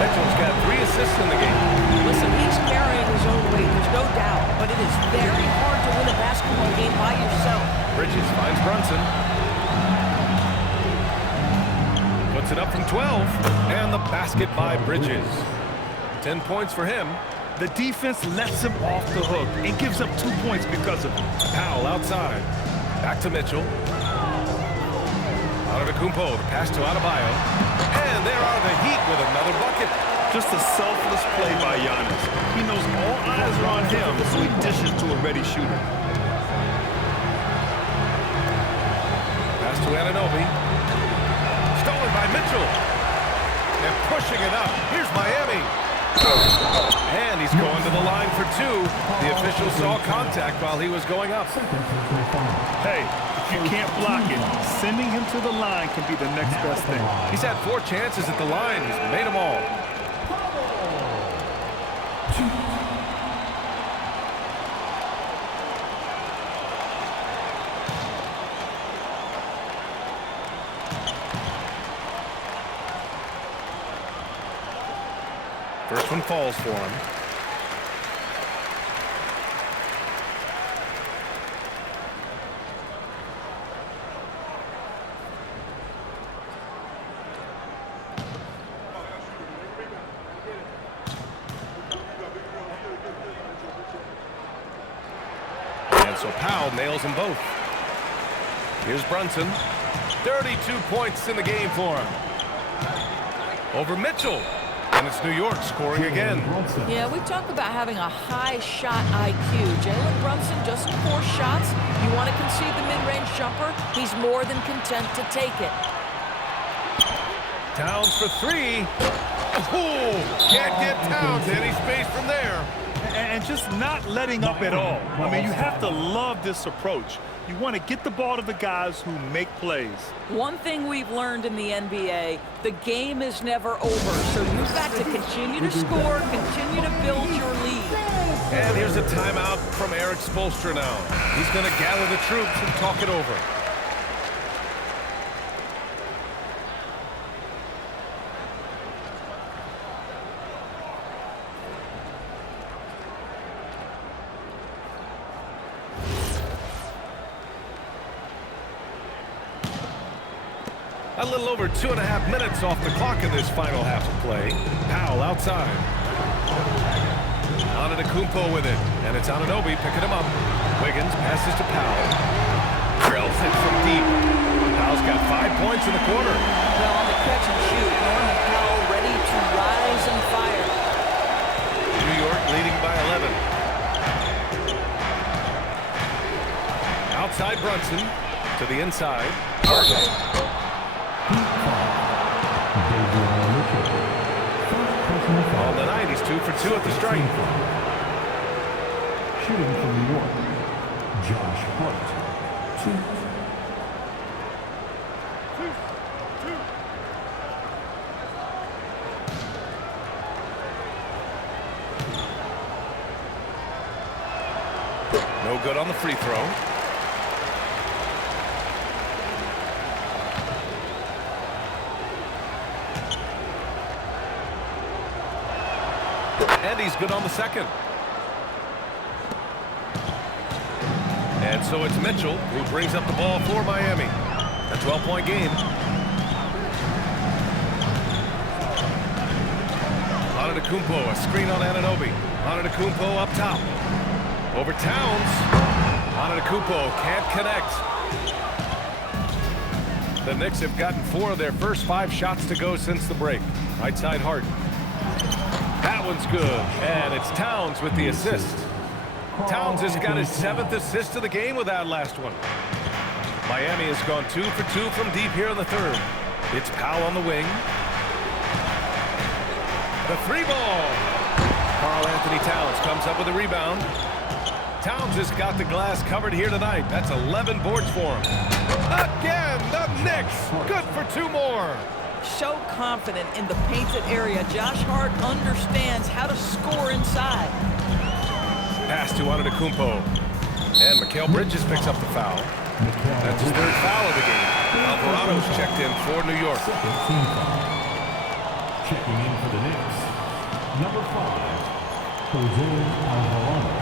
Mitchell's got 3 assists in the game. Listen, he's carrying his own weight, there's no doubt, but it is very hard to win a basketball game by yourself. Bridges finds Brunson. Puts it up from 12. And the basket by Bridges. 10 points for him. The defense lets him off the hook and gives up 2 points because of it. Powell outside. Back to Mitchell. Antetokounmpo, the pass to Adebayo. And there are the Heat with another bucket. Just a selfless play by Giannis. He knows all eyes are on him, so he dishes to a ready shooter. Pass to Anunoby. Stolen by Mitchell. And pushing it up. Here's Miami. And he's going to the line for 2. The official saw contact while he was going up. Hey, if you can't block it, sending him to the line can be the next best thing. He's had 4 chances at the line. He's made them all. First one falls for him. And so Powell nails them both. Here's Brunson. 32 points in the game for him. Over Mitchell. And it's New York scoring again. Yeah, we talk about having a high shot IQ. Jalen Brunson, just 4 shots. You want to concede the mid-range jumper? He's more than content to take it. Towns for 3. Oh, can't get Towns any space from there. And just not letting up at all. I mean, you have to love this approach. You want to get the ball to the guys who make plays. One thing we've learned in the NBA, the game is never over. So you've got to continue to score, continue to build your lead. And here's a timeout from Erik Spoelstra now. He's going to gather the troops and talk it over. A little over 2.5 minutes off the clock in this final half of play. Powell outside. Antetokounmpo with it. And it's Anunoby picking him up. Wiggins passes to Powell. Drills it from deep. Powell's got 5 points in the quarter. Well, on the catch and shoot, Norman Powell ready to rise and fire. New York leading by 11. Outside Brunson. To the inside. On the night, he's 2 for 2 at the stripe. Shooting from New York, Josh Hart. 2. No good on the free throw. And he's good on the second. And so it's Mitchell who brings up the ball for Miami. A 12-point game. Antetokounmpo, a screen on Anunoby. Antetokounmpo up top. Over Towns. Antetokounmpo can't connect. The Knicks have gotten 4 of their first 5 shots to go since the break. Right side Hart. That one's good, and it's Towns with the assist. Towns has got his 7th assist of the game with that last one. Miami has gone 2 for 2 from deep here in the third. It's Powell on the wing. The three ball. Karl-Anthony Towns comes up with a rebound. Towns has got the glass covered here tonight. That's 11 boards for him. Again, the Knicks. Good for 2 more. So confident in the painted area. Josh Hart understands how to score inside. Pass to Antetokounmpo. And Mikal Bridges picks up the foul. That's his 3rd foul of the game. Alvarado's checked in for New York. Checking in for the Knicks, number 5, Alvarado.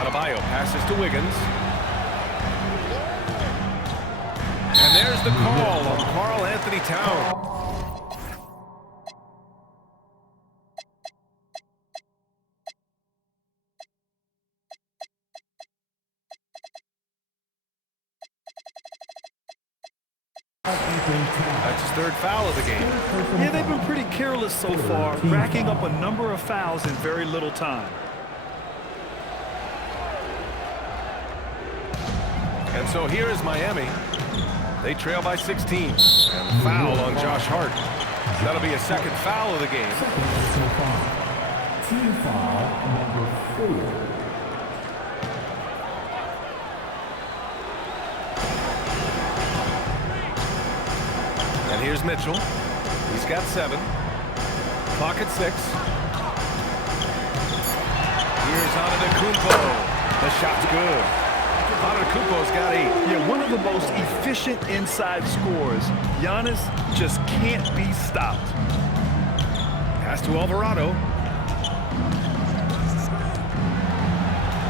Adebayo passes to Wiggins. And there's the call on Karl-Anthony Towns. That's his 3rd foul of the game. Yeah, they've been pretty careless so far, racking up a number of fouls in very little time. And so here is Miami. They trail by 16. And foul on Josh Hart. That'll be a 2nd foul of the game. Team foul number 4. And here's Mitchell. He's got 7. Clock at 6. Here's Antetokounmpo. The shot's good. Antetokounmpo's got 8. Yeah, one of the most efficient inside scorers. Giannis just can't be stopped. Pass to Alvarado.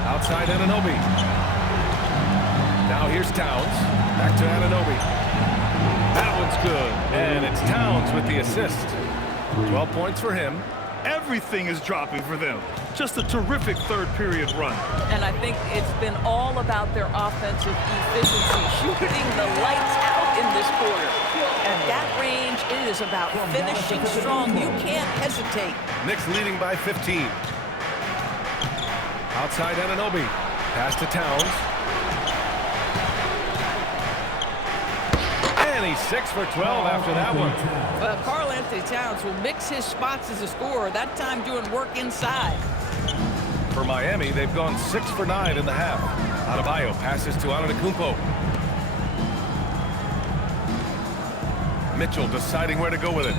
Outside Anunoby. Now here's Towns. Back to Anunoby. That one's good. And it's Towns with the assist. 12 points for him. Everything is dropping for them. Just a terrific 3rd period run. And I think it's been all about their offensive efficiency, shooting the lights out in this quarter. At that range, it is about finishing strong. You can't hesitate. Knicks leading by 15. Outside Anunoby. Pass to Towns. And he's 6 for 12 after that one. But Karl-Anthony Towns will mix his spots as a scorer, that time doing work inside. For Miami, they've gone 6 for 9 in the half. Adebayo passes to Antetokounmpo. Mitchell deciding where to go with it.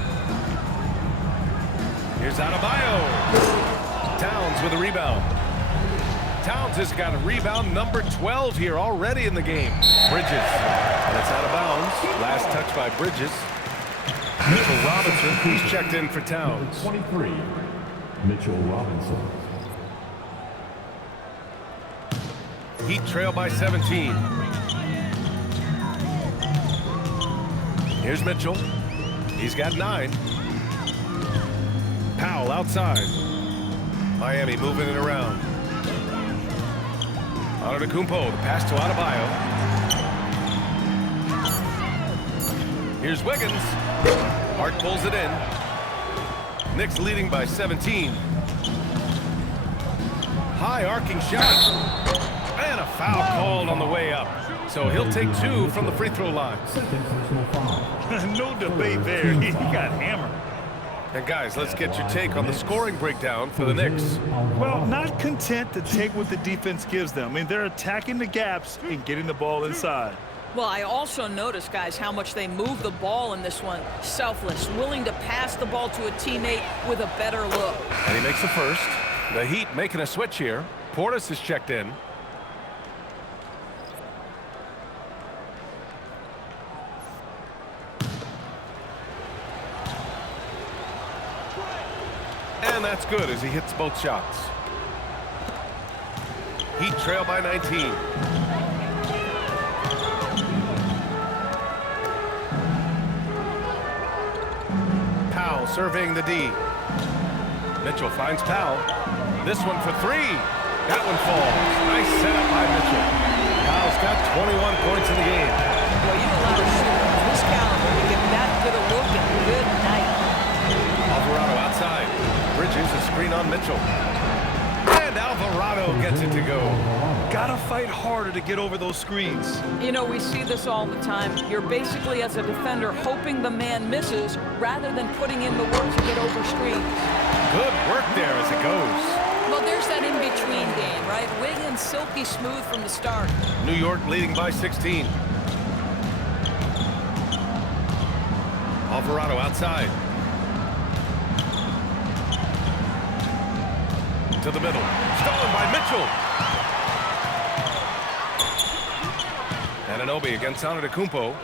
Here's Adebayo. Towns with a rebound. Towns has got a rebound number 12 here already in the game. Bridges. And it's out of bounds. Last touch by Bridges. Mitchell Robinson, he's checked in for Towns. 23, Mitchell Robinson. Heat trail by 17. Here's Mitchell. He's got 9. Powell outside. Miami moving it around. Antetokounmpo, the pass to Adebayo. Here's Wiggins. Hart pulls it in. Knicks leading by 17. High arcing shot. And a foul called on the way up. So he'll take 2 from the free throw line. No debate there. He got hammered. And guys, let's get your take on the scoring breakdown for the Knicks. Well, not content to take what the defense gives them. I mean, they're attacking the gaps and getting the ball inside. Well, I also noticed, guys, how much they move the ball in this one. Selfless, willing to pass the ball to a teammate with a better look. And he makes the first. The Heat making a switch here. Portis is checked in. And that's good as he hits both shots. Heat trail by 19. Powell surveying the D. Mitchell finds Powell. This one for 3. That one falls. Nice setup by Mitchell. Powell's got 21 points in the game. Well, you allow a shooter of this caliber to get that good a look and good night. Alvarado outside. Bridges a screen on Mitchell. And Alvarado gets it to go. Gotta fight harder to get over those screens. You know, we see this all the time. You're basically, as a defender, hoping the man misses rather than putting in the work to get over screens. Good work there as it goes. Well, there's that in-between game, right? Wiggins silky smooth from the start. New York leading by 16. Alvarado outside. To the middle. Stolen by Mitchell. Anunoby against Antetokounmpo.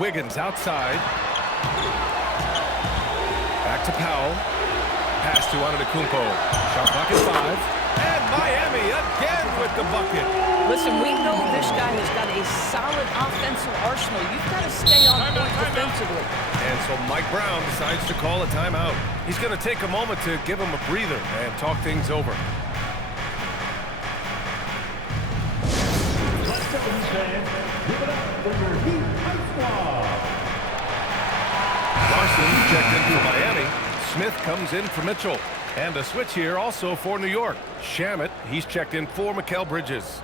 Wiggins outside. Back to Powell. Pass to Antetokounmpo. Shot clock is 5. And Miami again with the bucket. Listen, we know this guy has got a solid offensive arsenal. You've got to stay on point defensively. And so Mike Brown decides to call a timeout. He's going to take a moment to give him a breather and talk things over. Let's go, fans. Give it up for your Heat Ice Squad. Larson checked in for Miami. Smith comes in for Mitchell. And a switch here also for New York. Shamet, he's checked in for Mikal Bridges.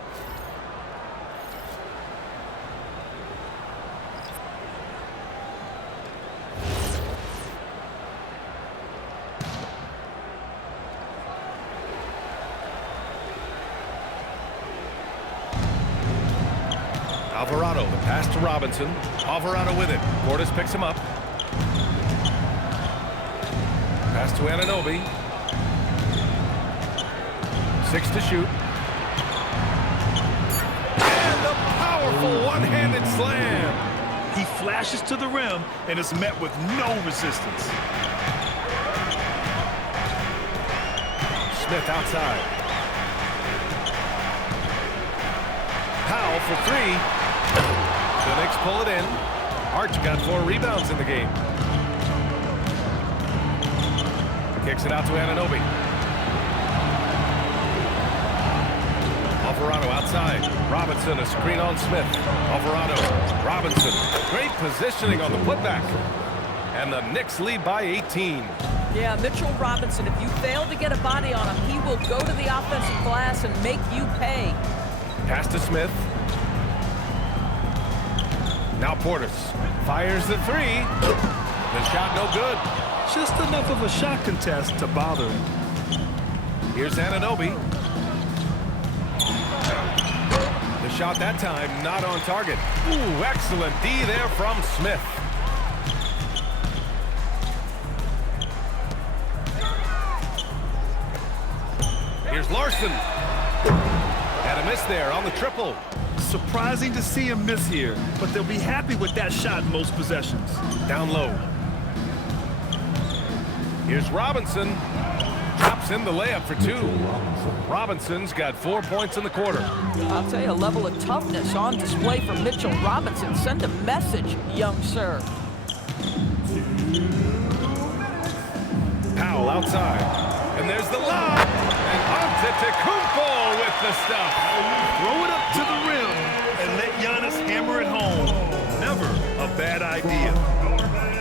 Alvarado, the pass to Robinson. Alvarado with it. Portis picks him up. Pass to Anunoby. 6 to shoot. And a powerful one-handed slam. He flashes to the rim and is met with no resistance. Smith outside. Powell for 3. The Knicks pull it in. Arch got 4 rebounds in the game. Kicks it out to Anunoby. Alvarado outside. Robinson, a screen on Smith. Alvarado. Robinson. Great positioning on the putback. And the Knicks lead by 18. Yeah, Mitchell Robinson, if you fail to get a body on him, he will go to the offensive glass and make you pay. Pass to Smith. Now Portis fires the 3. The shot no good. Just enough of a shot contest to bother him. Here's Anunoby. The shot that time not on target. Ooh, excellent D there from Smith. Here's Larson. And a miss there on the triple. Surprising to see him miss here, but they'll be happy with that shot most possessions. Down low. Here's Robinson. Drops in the layup for 2. Robinson's got 4 points in the quarter. I'll tell you, a level of toughness on display from Mitchell Robinson. Send a message, young sir. Powell outside. And there's the lob. And Antetokounmpo with the stuff. Throw it up to the rim and let Giannis hammer it home. Never a bad idea.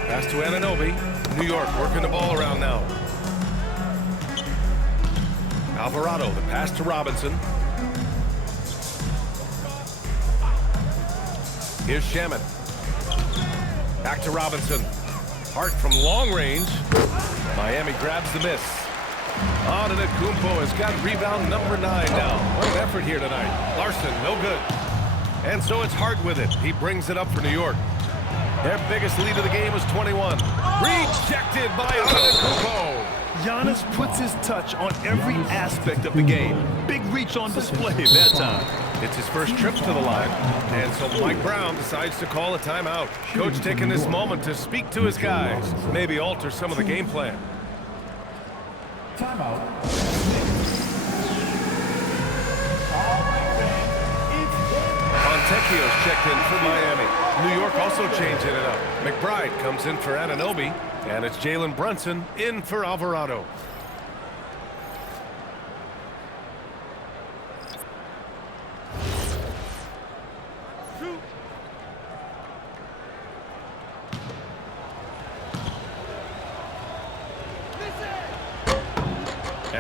Pass to Anunoby. New York working the ball around now. Alvarado, the pass to Robinson. Here's Shamet. Back to Robinson. Hart from long range. Miami grabs the miss. Antetokounmpo has got rebound number 9 now. What an effort here tonight. Larson, no good. And so it's Hart with it. He brings it up for New York. Their biggest lead of the game was 21. Rejected by Antetokounmpo. Giannis puts his touch on every aspect of the game. Big reach on display that time. It's his first trip to the line, and so Mike Brown decides to call a timeout. Coach taking this moment to speak to his guys, maybe alter some of the game plan. Timeout. Fontecchio's checked in for Miami. New York also changing it up. McBride comes in for Anunoby, and it's Jalen Brunson in for Alvarado.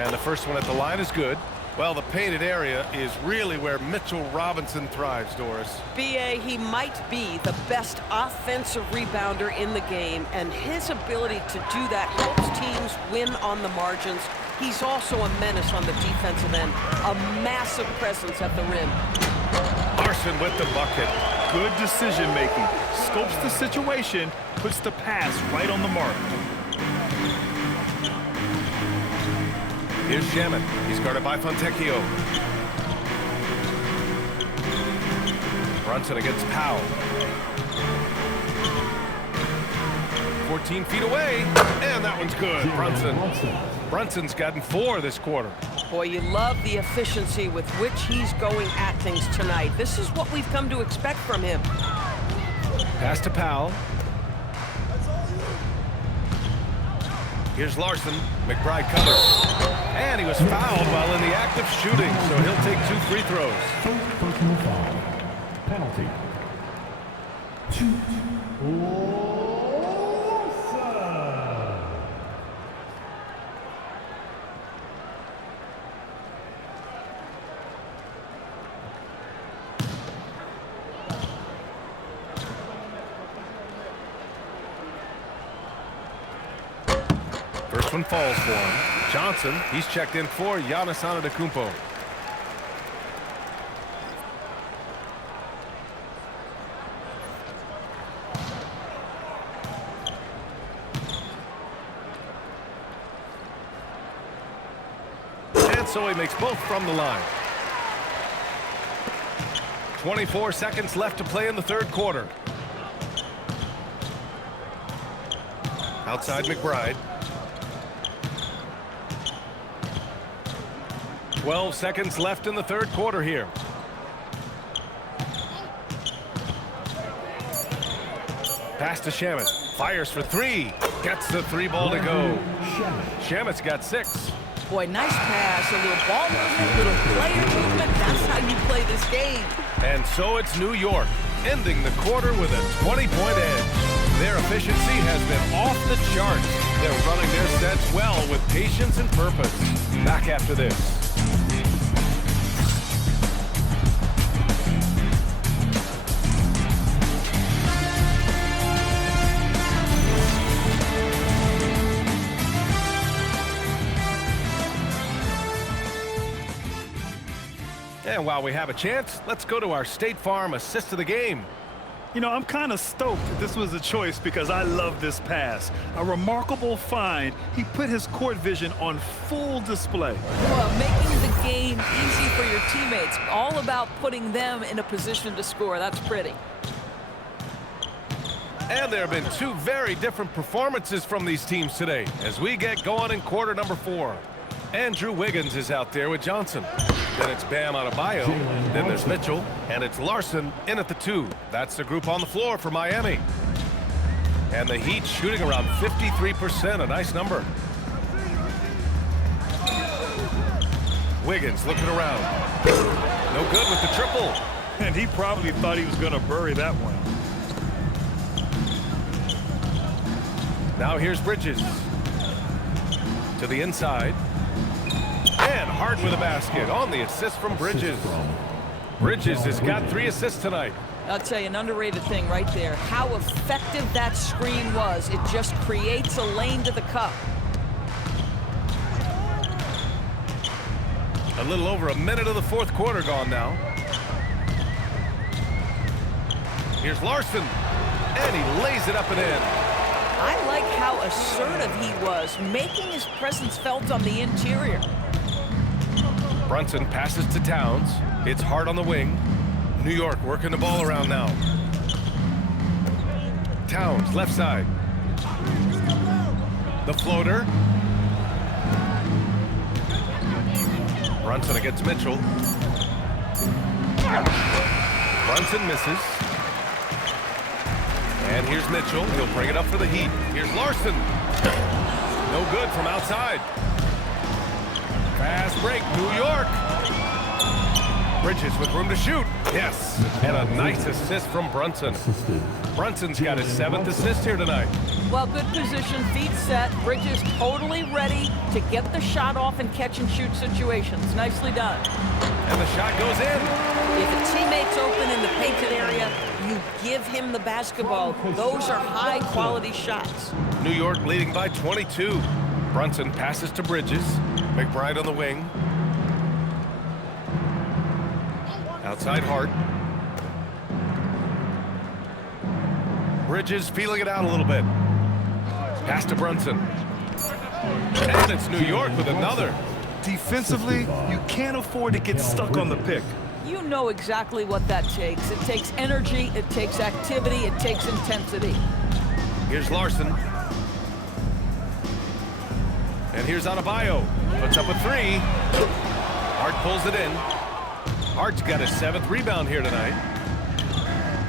And the first one at the line is good. Well, the painted area is really where Mitchell Robinson thrives, Doris. B.A., he might be the best offensive rebounder in the game, and his ability to do that helps teams win on the margins. He's also a menace on the defensive end, a massive presence at the rim. Larson with the bucket. Good decision-making. Scopes the situation, puts the pass right on the mark. Here's Shaman. He's guarded by Fontecchio. Brunson against Powell. 14 feet away, and that one's good. Brunson's gotten 4 this quarter. Boy, you love the efficiency with which he's going at things tonight. This is what we've come to expect from him. Pass to Powell. Here's Larson. McBride covers. And he was fouled while in the act of shooting, so he'll take 2 free throws. Personal foul. Penalty. 2. First one falls for him. Johnson, he's checked in for Giannis Antetokounmpo. And so he makes both from the line. 24 seconds left to play in the third quarter. Outside McBride. 12 seconds left in the third quarter here. Pass to Shamet. Fires for 3. Gets the 3-ball to go. Shamet's got 6. Boy, nice pass, a little ball movement, little player movement. That's how you play this game. And so it's New York, ending the quarter with a 20-point edge. Their efficiency has been off the charts. They're running their sets well with patience and purpose. Back after this. And while we have a chance, let's go to our State Farm assist of the game. You know, I'm kind of stoked that this was a choice because I love this pass. A remarkable find. He put his court vision on full display. Well, making the game easy for your teammates. All about putting them in a position to score. That's pretty. And there have been 2 very different performances from these teams today as we get going in quarter number 4. Andrew Wiggins is out there with Johnson. Then it's Bam Adebayo. Then there's Mitchell. And it's Larson in at the 2. That's the group on the floor for Miami. And the Heat shooting around 53%. A nice number. Wiggins looking around. No good with the triple. And he probably thought he was going to bury that one. Now here's Bridges. To the inside. And Hart with a basket on the assist from Bridges. Bridges has got 3 assists tonight. I'll tell you, an underrated thing right there. How effective that screen was. It just creates a lane to the cup. A little over a minute of the fourth quarter gone now. Here's Larson. And he lays it up and in. I like how assertive he was, making his presence felt on the interior. Brunson passes to Towns. It's Hart on the wing. New York working the ball around now. Towns, left side. The floater. Brunson against Mitchell. Brunson misses. And here's Mitchell. He'll bring it up for the Heat. Here's Larson. No good from outside. Fast break, New York. Bridges with room to shoot. Yes, and a nice assist from Brunson. Brunson's got his 7th assist here tonight. Well, good position, feet set. Bridges totally ready to get the shot off in catch-and-shoot situations. Nicely done. And the shot goes in. If a teammate's open in the painted area, you give him the basketball. Those are high-quality shots. New York leading by 22. Brunson passes to Bridges. McBride on the wing. Outside Hart. Bridges feeling it out a little bit. Pass to Brunson. And it's New York with another. Defensively, you can't afford to get stuck on the pick. You know exactly what that takes. It takes energy, it takes activity, it takes intensity. Here's Larson. And here's Adebayo. Puts up a 3. Hart pulls it in. Hart's got his 7th rebound here tonight.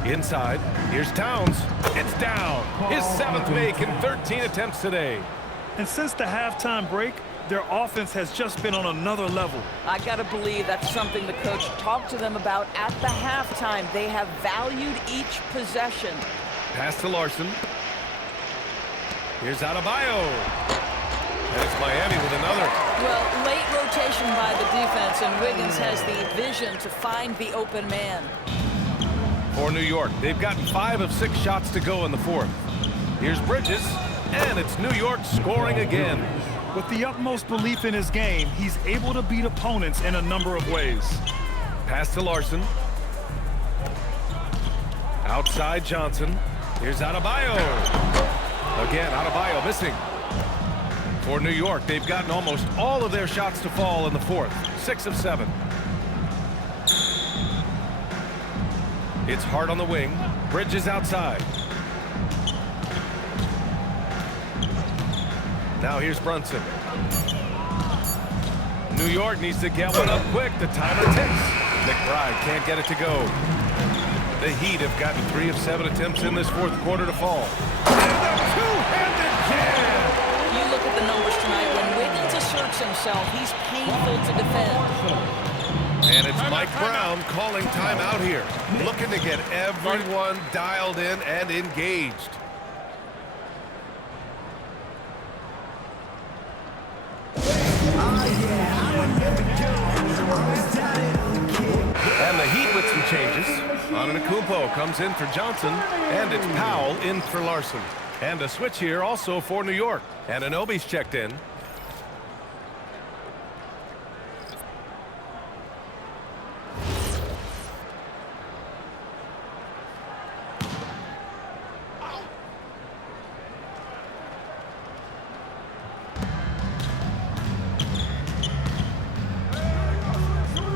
Inside. Here's Towns. It's down. His 7th make in 13 attempts today. And since the halftime break, their offense has just been on another level. I gotta believe that's something the coach talked to them about at the halftime. They have valued each possession. Pass to Larson. Here's Adebayo. And it's Miami with another. Well, late rotation by the defense, and Wiggins has the vision to find the open man. For New York, they've gotten 5 of 6 shots to go in the 4th. Here's Bridges, and it's New York scoring again. With the utmost belief in his game, he's able to beat opponents in a number of ways. Pass to Larson. Outside Johnson. Here's Adebayo. Again, Adebayo missing. For New York, they've gotten almost all of their shots to fall in the 4th. 6 of 7. It's Hart on the wing. Bridges outside. Now here's Brunson. New York needs to get one up quick. The timer ticks. McBride can't get it to go. The Heat have gotten 3 of 7 attempts in this 4th quarter to fall. And a two-handed jam! You look at the numbers tonight. When Wiggins asserts himself, he's painful to defend. And it's Mike Brown calling timeout here. Looking to get everyone dialed in and engaged. And the Heat with some changes. Antetokounmpo comes in for Johnson, and it's Powell in for Larson. And a switch here also for New York. And Anunoby's checked in.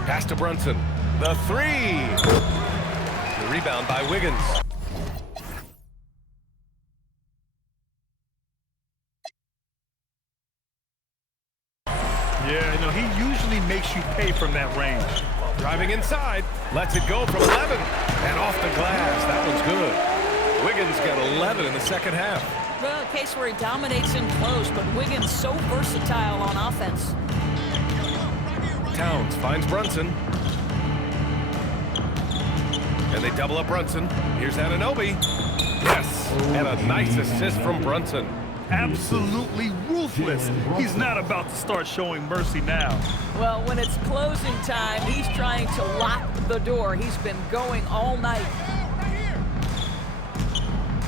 Pass to Brunson. The 3. The rebound by Wiggins. Yeah, you know, he usually makes you pay from that range. Driving inside. Lets it go from 11. And off the glass. That one's good. Wiggins got 11 in the 2nd half. Well, a case where he dominates in close, but Wiggins so versatile on offense. Towns finds Brunson. And they double up Brunson. Here's Anunoby. Yes, and a nice assist from Brunson. Absolutely ruthless. He's not about to start showing mercy now. Well, when it's closing time, he's trying to lock the door. He's been going all night.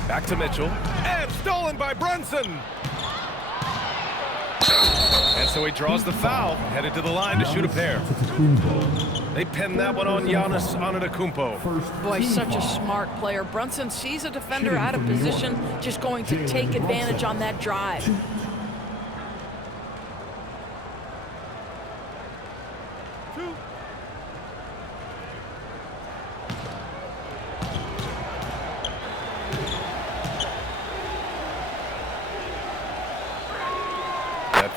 Back to Mitchell. And stolen by Brunson. And so he draws the foul, headed to the line to shoot a pair. They pin that one on Giannis Antetokounmpo. Boy, such a smart player. Brunson sees a defender out of position, just going to take advantage on that drive.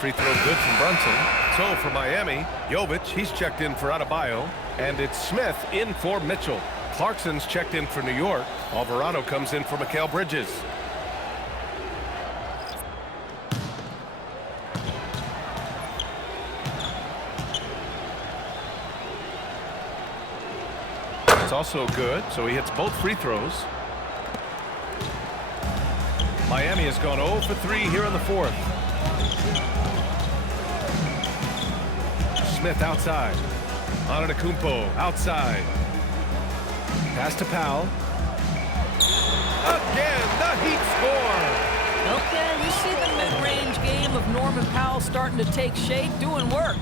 Free throw good from Brunson. So for Miami, Jovic, he's checked in for Adebayo. And it's Smith in for Mitchell. Clarkson's checked in for New York. Alvarado comes in for Mikal Bridges. It's also good, so he hits both free throws. Miami has gone 0 for 3 here in the fourth. Smith outside. Antetokounmpo outside. Pass to Powell. Again, the Heat score. Okay, you see the mid-range game of Norman Powell starting to take shape, doing work.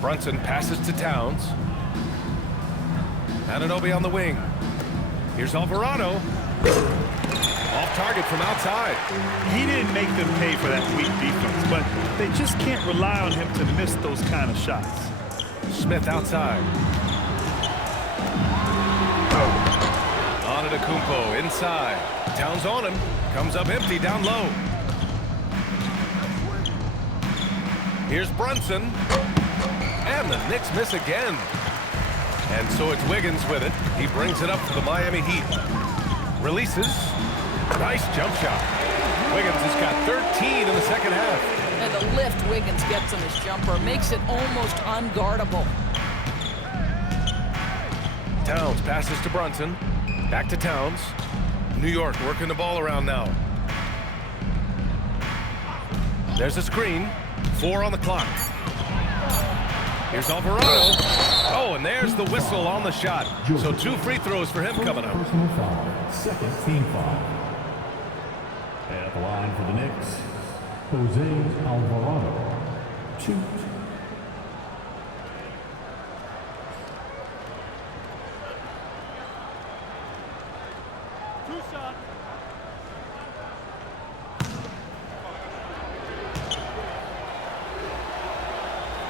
Brunson passes to Towns. Anunoby on the wing. Here's Alvarado. Off target from outside. He didn't make them pay for that weak defense, but they just can't rely on him to miss those kind of shots. Smith outside. Antetokounmpo inside. Towns on him. Comes up empty down low. Here's Brunson. And the Knicks miss again. And so it's Wiggins with it. He brings it up for the Miami Heat. Releases. Nice jump shot. Wiggins has got 13 in the second half. And the lift Wiggins gets on his jumper makes it almost unguardable. Towns passes to Brunson. Back to Towns. New York working the ball around now. There's a screen. 4 on the clock. Here's Alvarado. Oh, and there's the whistle on the shot. So 2 free throws for him coming up. Personal foul. Second team foul. At the line for the Knicks, Jose Alvarado. 2.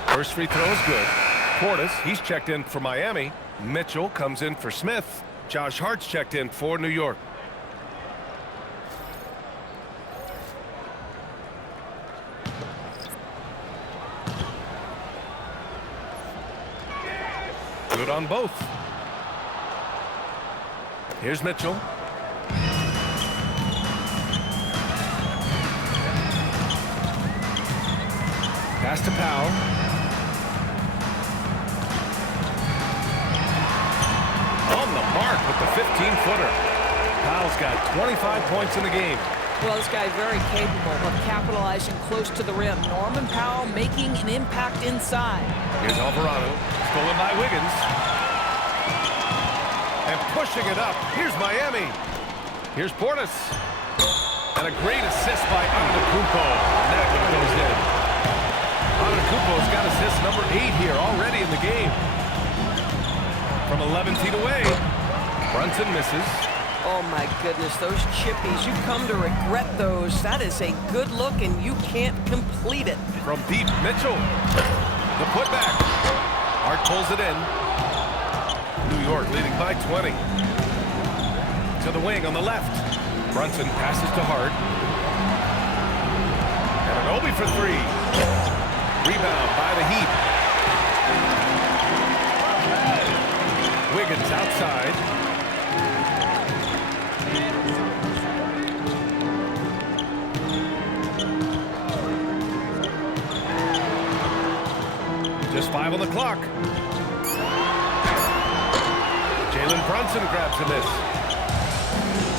First free throw is good. Portis, he's checked in for Miami. Mitchell comes in for Smith. Josh Hart's checked in for New York. Good on both. Here's Mitchell. Pass to Powell. On the mark with the 15-footer. Powell's got 25 points in the game. Well, this guy's very capable of capitalizing close to the rim. Norman Powell making an impact inside. Here's Alvarado. Stolen by Wiggins. And pushing it up. Here's Miami. Here's Portis. And a great assist by Antetokounmpo. And that one goes in. Antetokounmpo's got assist number 8 here already in the game. From 11 feet away. Brunson misses. Oh, my goodness, those chippies, you come to regret those. That is a good look, and you can't complete it. From deep, Mitchell. The putback. Hart pulls it in. New York leading by 20. To the wing on the left. Brunson passes to Hart. And an Obi for 3. Rebound by the Heat. Wiggins outside. Just 5 on the clock. Jalen Brunson grabs a miss.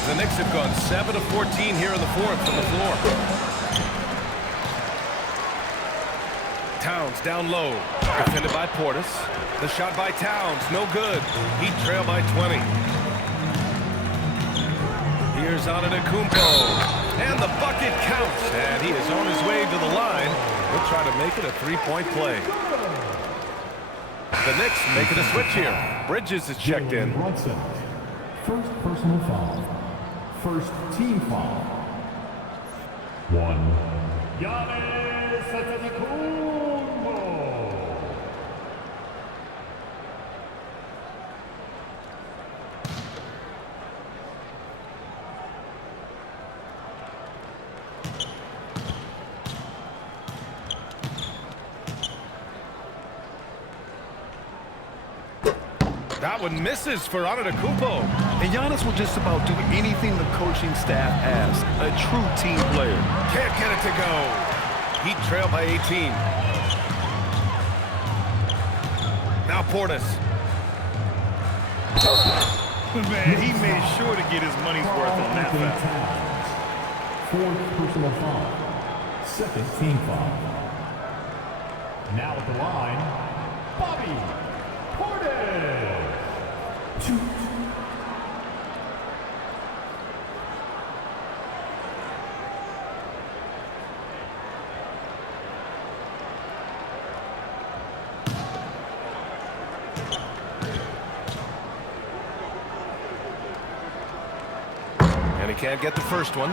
The Knicks have gone 7 of 14 here in the fourth from the floor. Towns down low. Defended by Portis. The shot by Towns. No good. Heat trail by 20. Here's Antetokounmpo. And the bucket counts. And he is on his way to the line. He'll try to make it a 3-point play. The Knicks making a switch here. Bridges is checked in. Brunson. First personal foul. First team foul. 1. Giannis Antetokounmpo. That one misses for Antetokounmpo. And Giannis will just about do anything the coaching staff asks. A true team player. Can't get it to go. Heat trail by 18. Now Portis. Man, he made sure to get his money's worth on that foul. Fourth personal foul. Second team foul. Now at the line, Bobby Portis. 2. And he can't get the first one.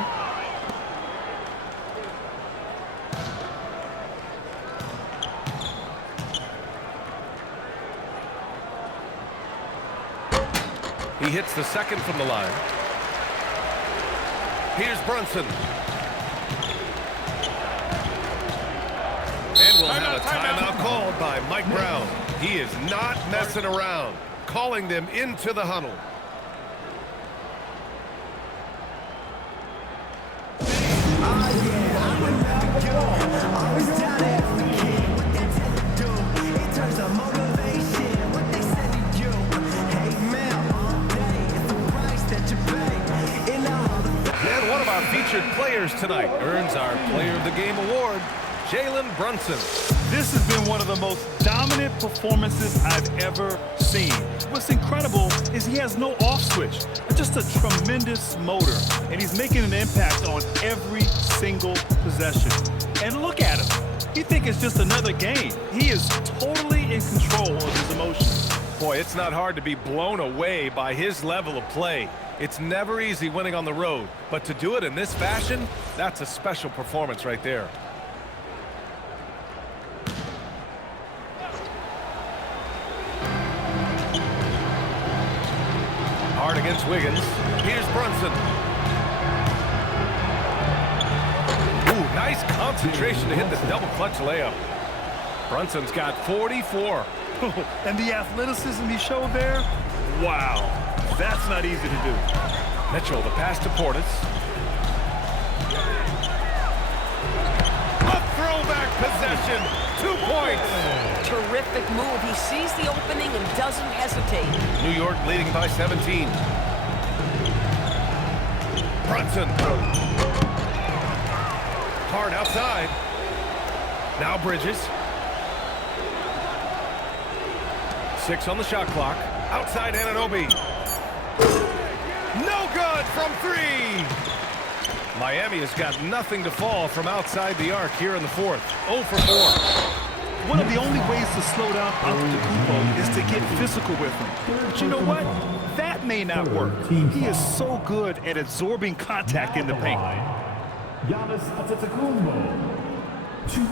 He hits the second from the line. Here's Brunson. And we'll have a timeout called by Mike Brown. He is not messing around, calling them into the huddle. And one of our featured players tonight earns our Player of the Game award, Jalen Brunson. This has been one of the most dominant performances I've ever seen. What's incredible is he has no off switch, just a tremendous motor, and he's making an impact on every single possession. And look at him. You think it's just another game. He is totally in control of his emotions. Boy, it's not hard to be blown away by his level of play. It's never easy winning on the road, but to do it in this fashion, that's a special performance right there. Hard against Wiggins. Here's Brunson. Ooh, nice concentration to hit the double clutch layup. Brunson's got 44. And the athleticism he showed there, wow, that's not easy to do. Mitchell, the pass to Portis. A throwback possession, 2 points. Terrific move. He sees the opening and doesn't hesitate. New York leading by 17. Brunson. Hard outside. Now Bridges. 6 on the shot clock. Outside Anunoby. No good from 3. Miami has got nothing to fall from outside the arc here in the fourth. 0 for 4. One of the only ways to slow down Antetokounmpo is to get physical with him. But you know what? That may not work. He is so good at absorbing contact in the paint. Giannis Antetokounmpo. 2.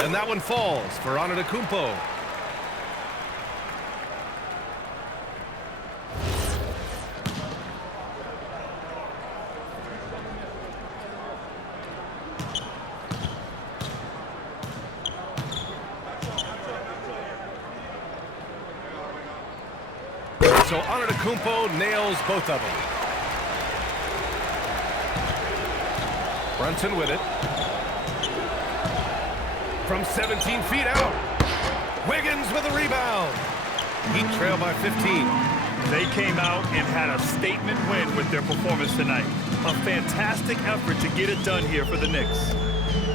And that one falls for Antetokounmpo. So Antetokounmpo nails both of them. Brunson with it. From 17 feet out. Wiggins with a rebound. Heat trail by 15. They came out and had a statement win with their performance tonight. A fantastic effort to get it done here for the Knicks.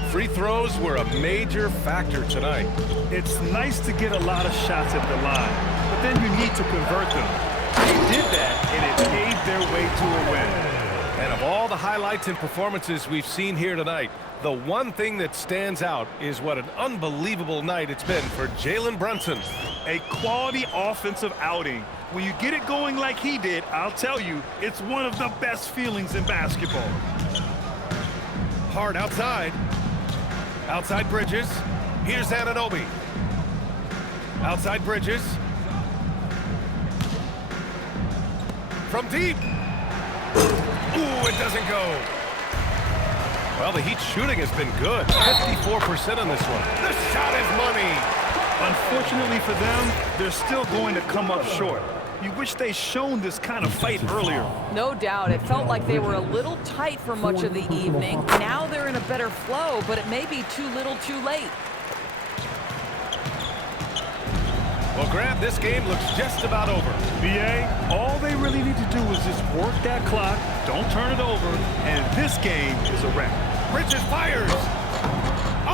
Free throws were a major factor tonight. It's nice to get a lot of shots at the line, but then you need to convert them. They did that, and it paved their way to a win. And of all the highlights and performances we've seen here tonight, the one thing that stands out is what an unbelievable night it's been for Jalen Brunson. A quality offensive outing. When you get it going like he did, I'll tell you, it's one of the best feelings in basketball. Hard outside. Outside Bridges. Here's Anunoby. Outside Bridges. From deep. Ooh, it doesn't go. Well, the Heat's shooting has been good. 54% on this one. The shot is money. Unfortunately for them, they're still going to come up short. You wish they shown this kind of fight earlier. No doubt. It felt like they were a little tight for much of the evening. Now they're in a better flow, but it may be too little too late. Well, Grant, this game looks just about over. BA, all they really need to do is just work that clock, don't turn it over, and this game is a wrap. Bridges fires.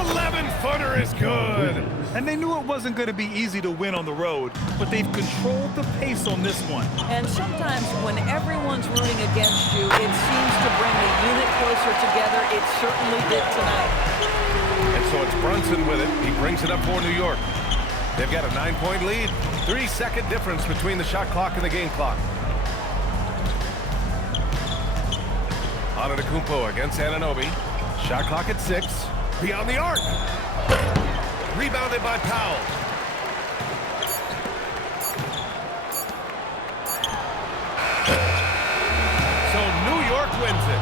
11-footer is good. And they knew it wasn't going to be easy to win on the road, but they've controlled the pace on this one. And sometimes when everyone's rooting against you, it seems to bring the unit closer together. It certainly did tonight. And so it's Brunson with it. He brings it up for New York. They've got a 9-point lead. 3-second difference between the shot clock and the game clock. Antetokounmpo against Anunoby. Shot clock at 6. Beyond the arc. Rebounded by Powell. So New York wins it.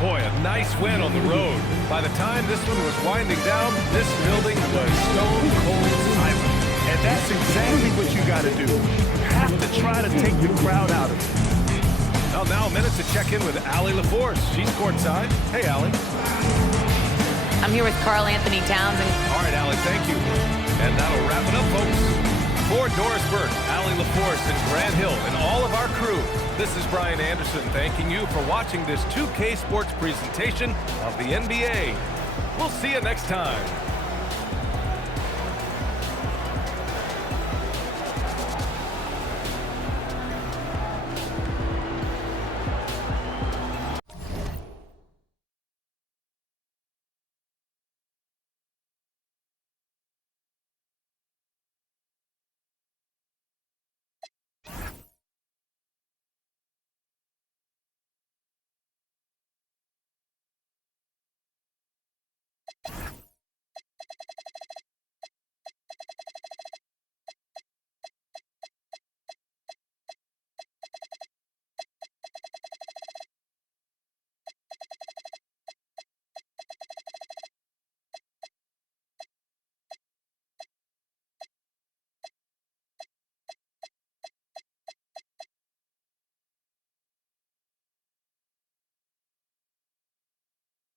Boy, a nice win on the road. By the time this one was winding down, this building was stone cold silent. And that's exactly what you got to do. You have to try to take the crowd out of it. Well, now a minute to check in with Allie LaForce. She's courtside. Hey, Allie. I'm here with Karl Anthony Towns. All right, Allie, thank you. And that'll wrap it up, folks. For Doris Burke, Allie LaForce, and Grant Hill, and all of our crew, this is Brian Anderson thanking you for watching this 2K Sports presentation of the NBA. We'll see you next time.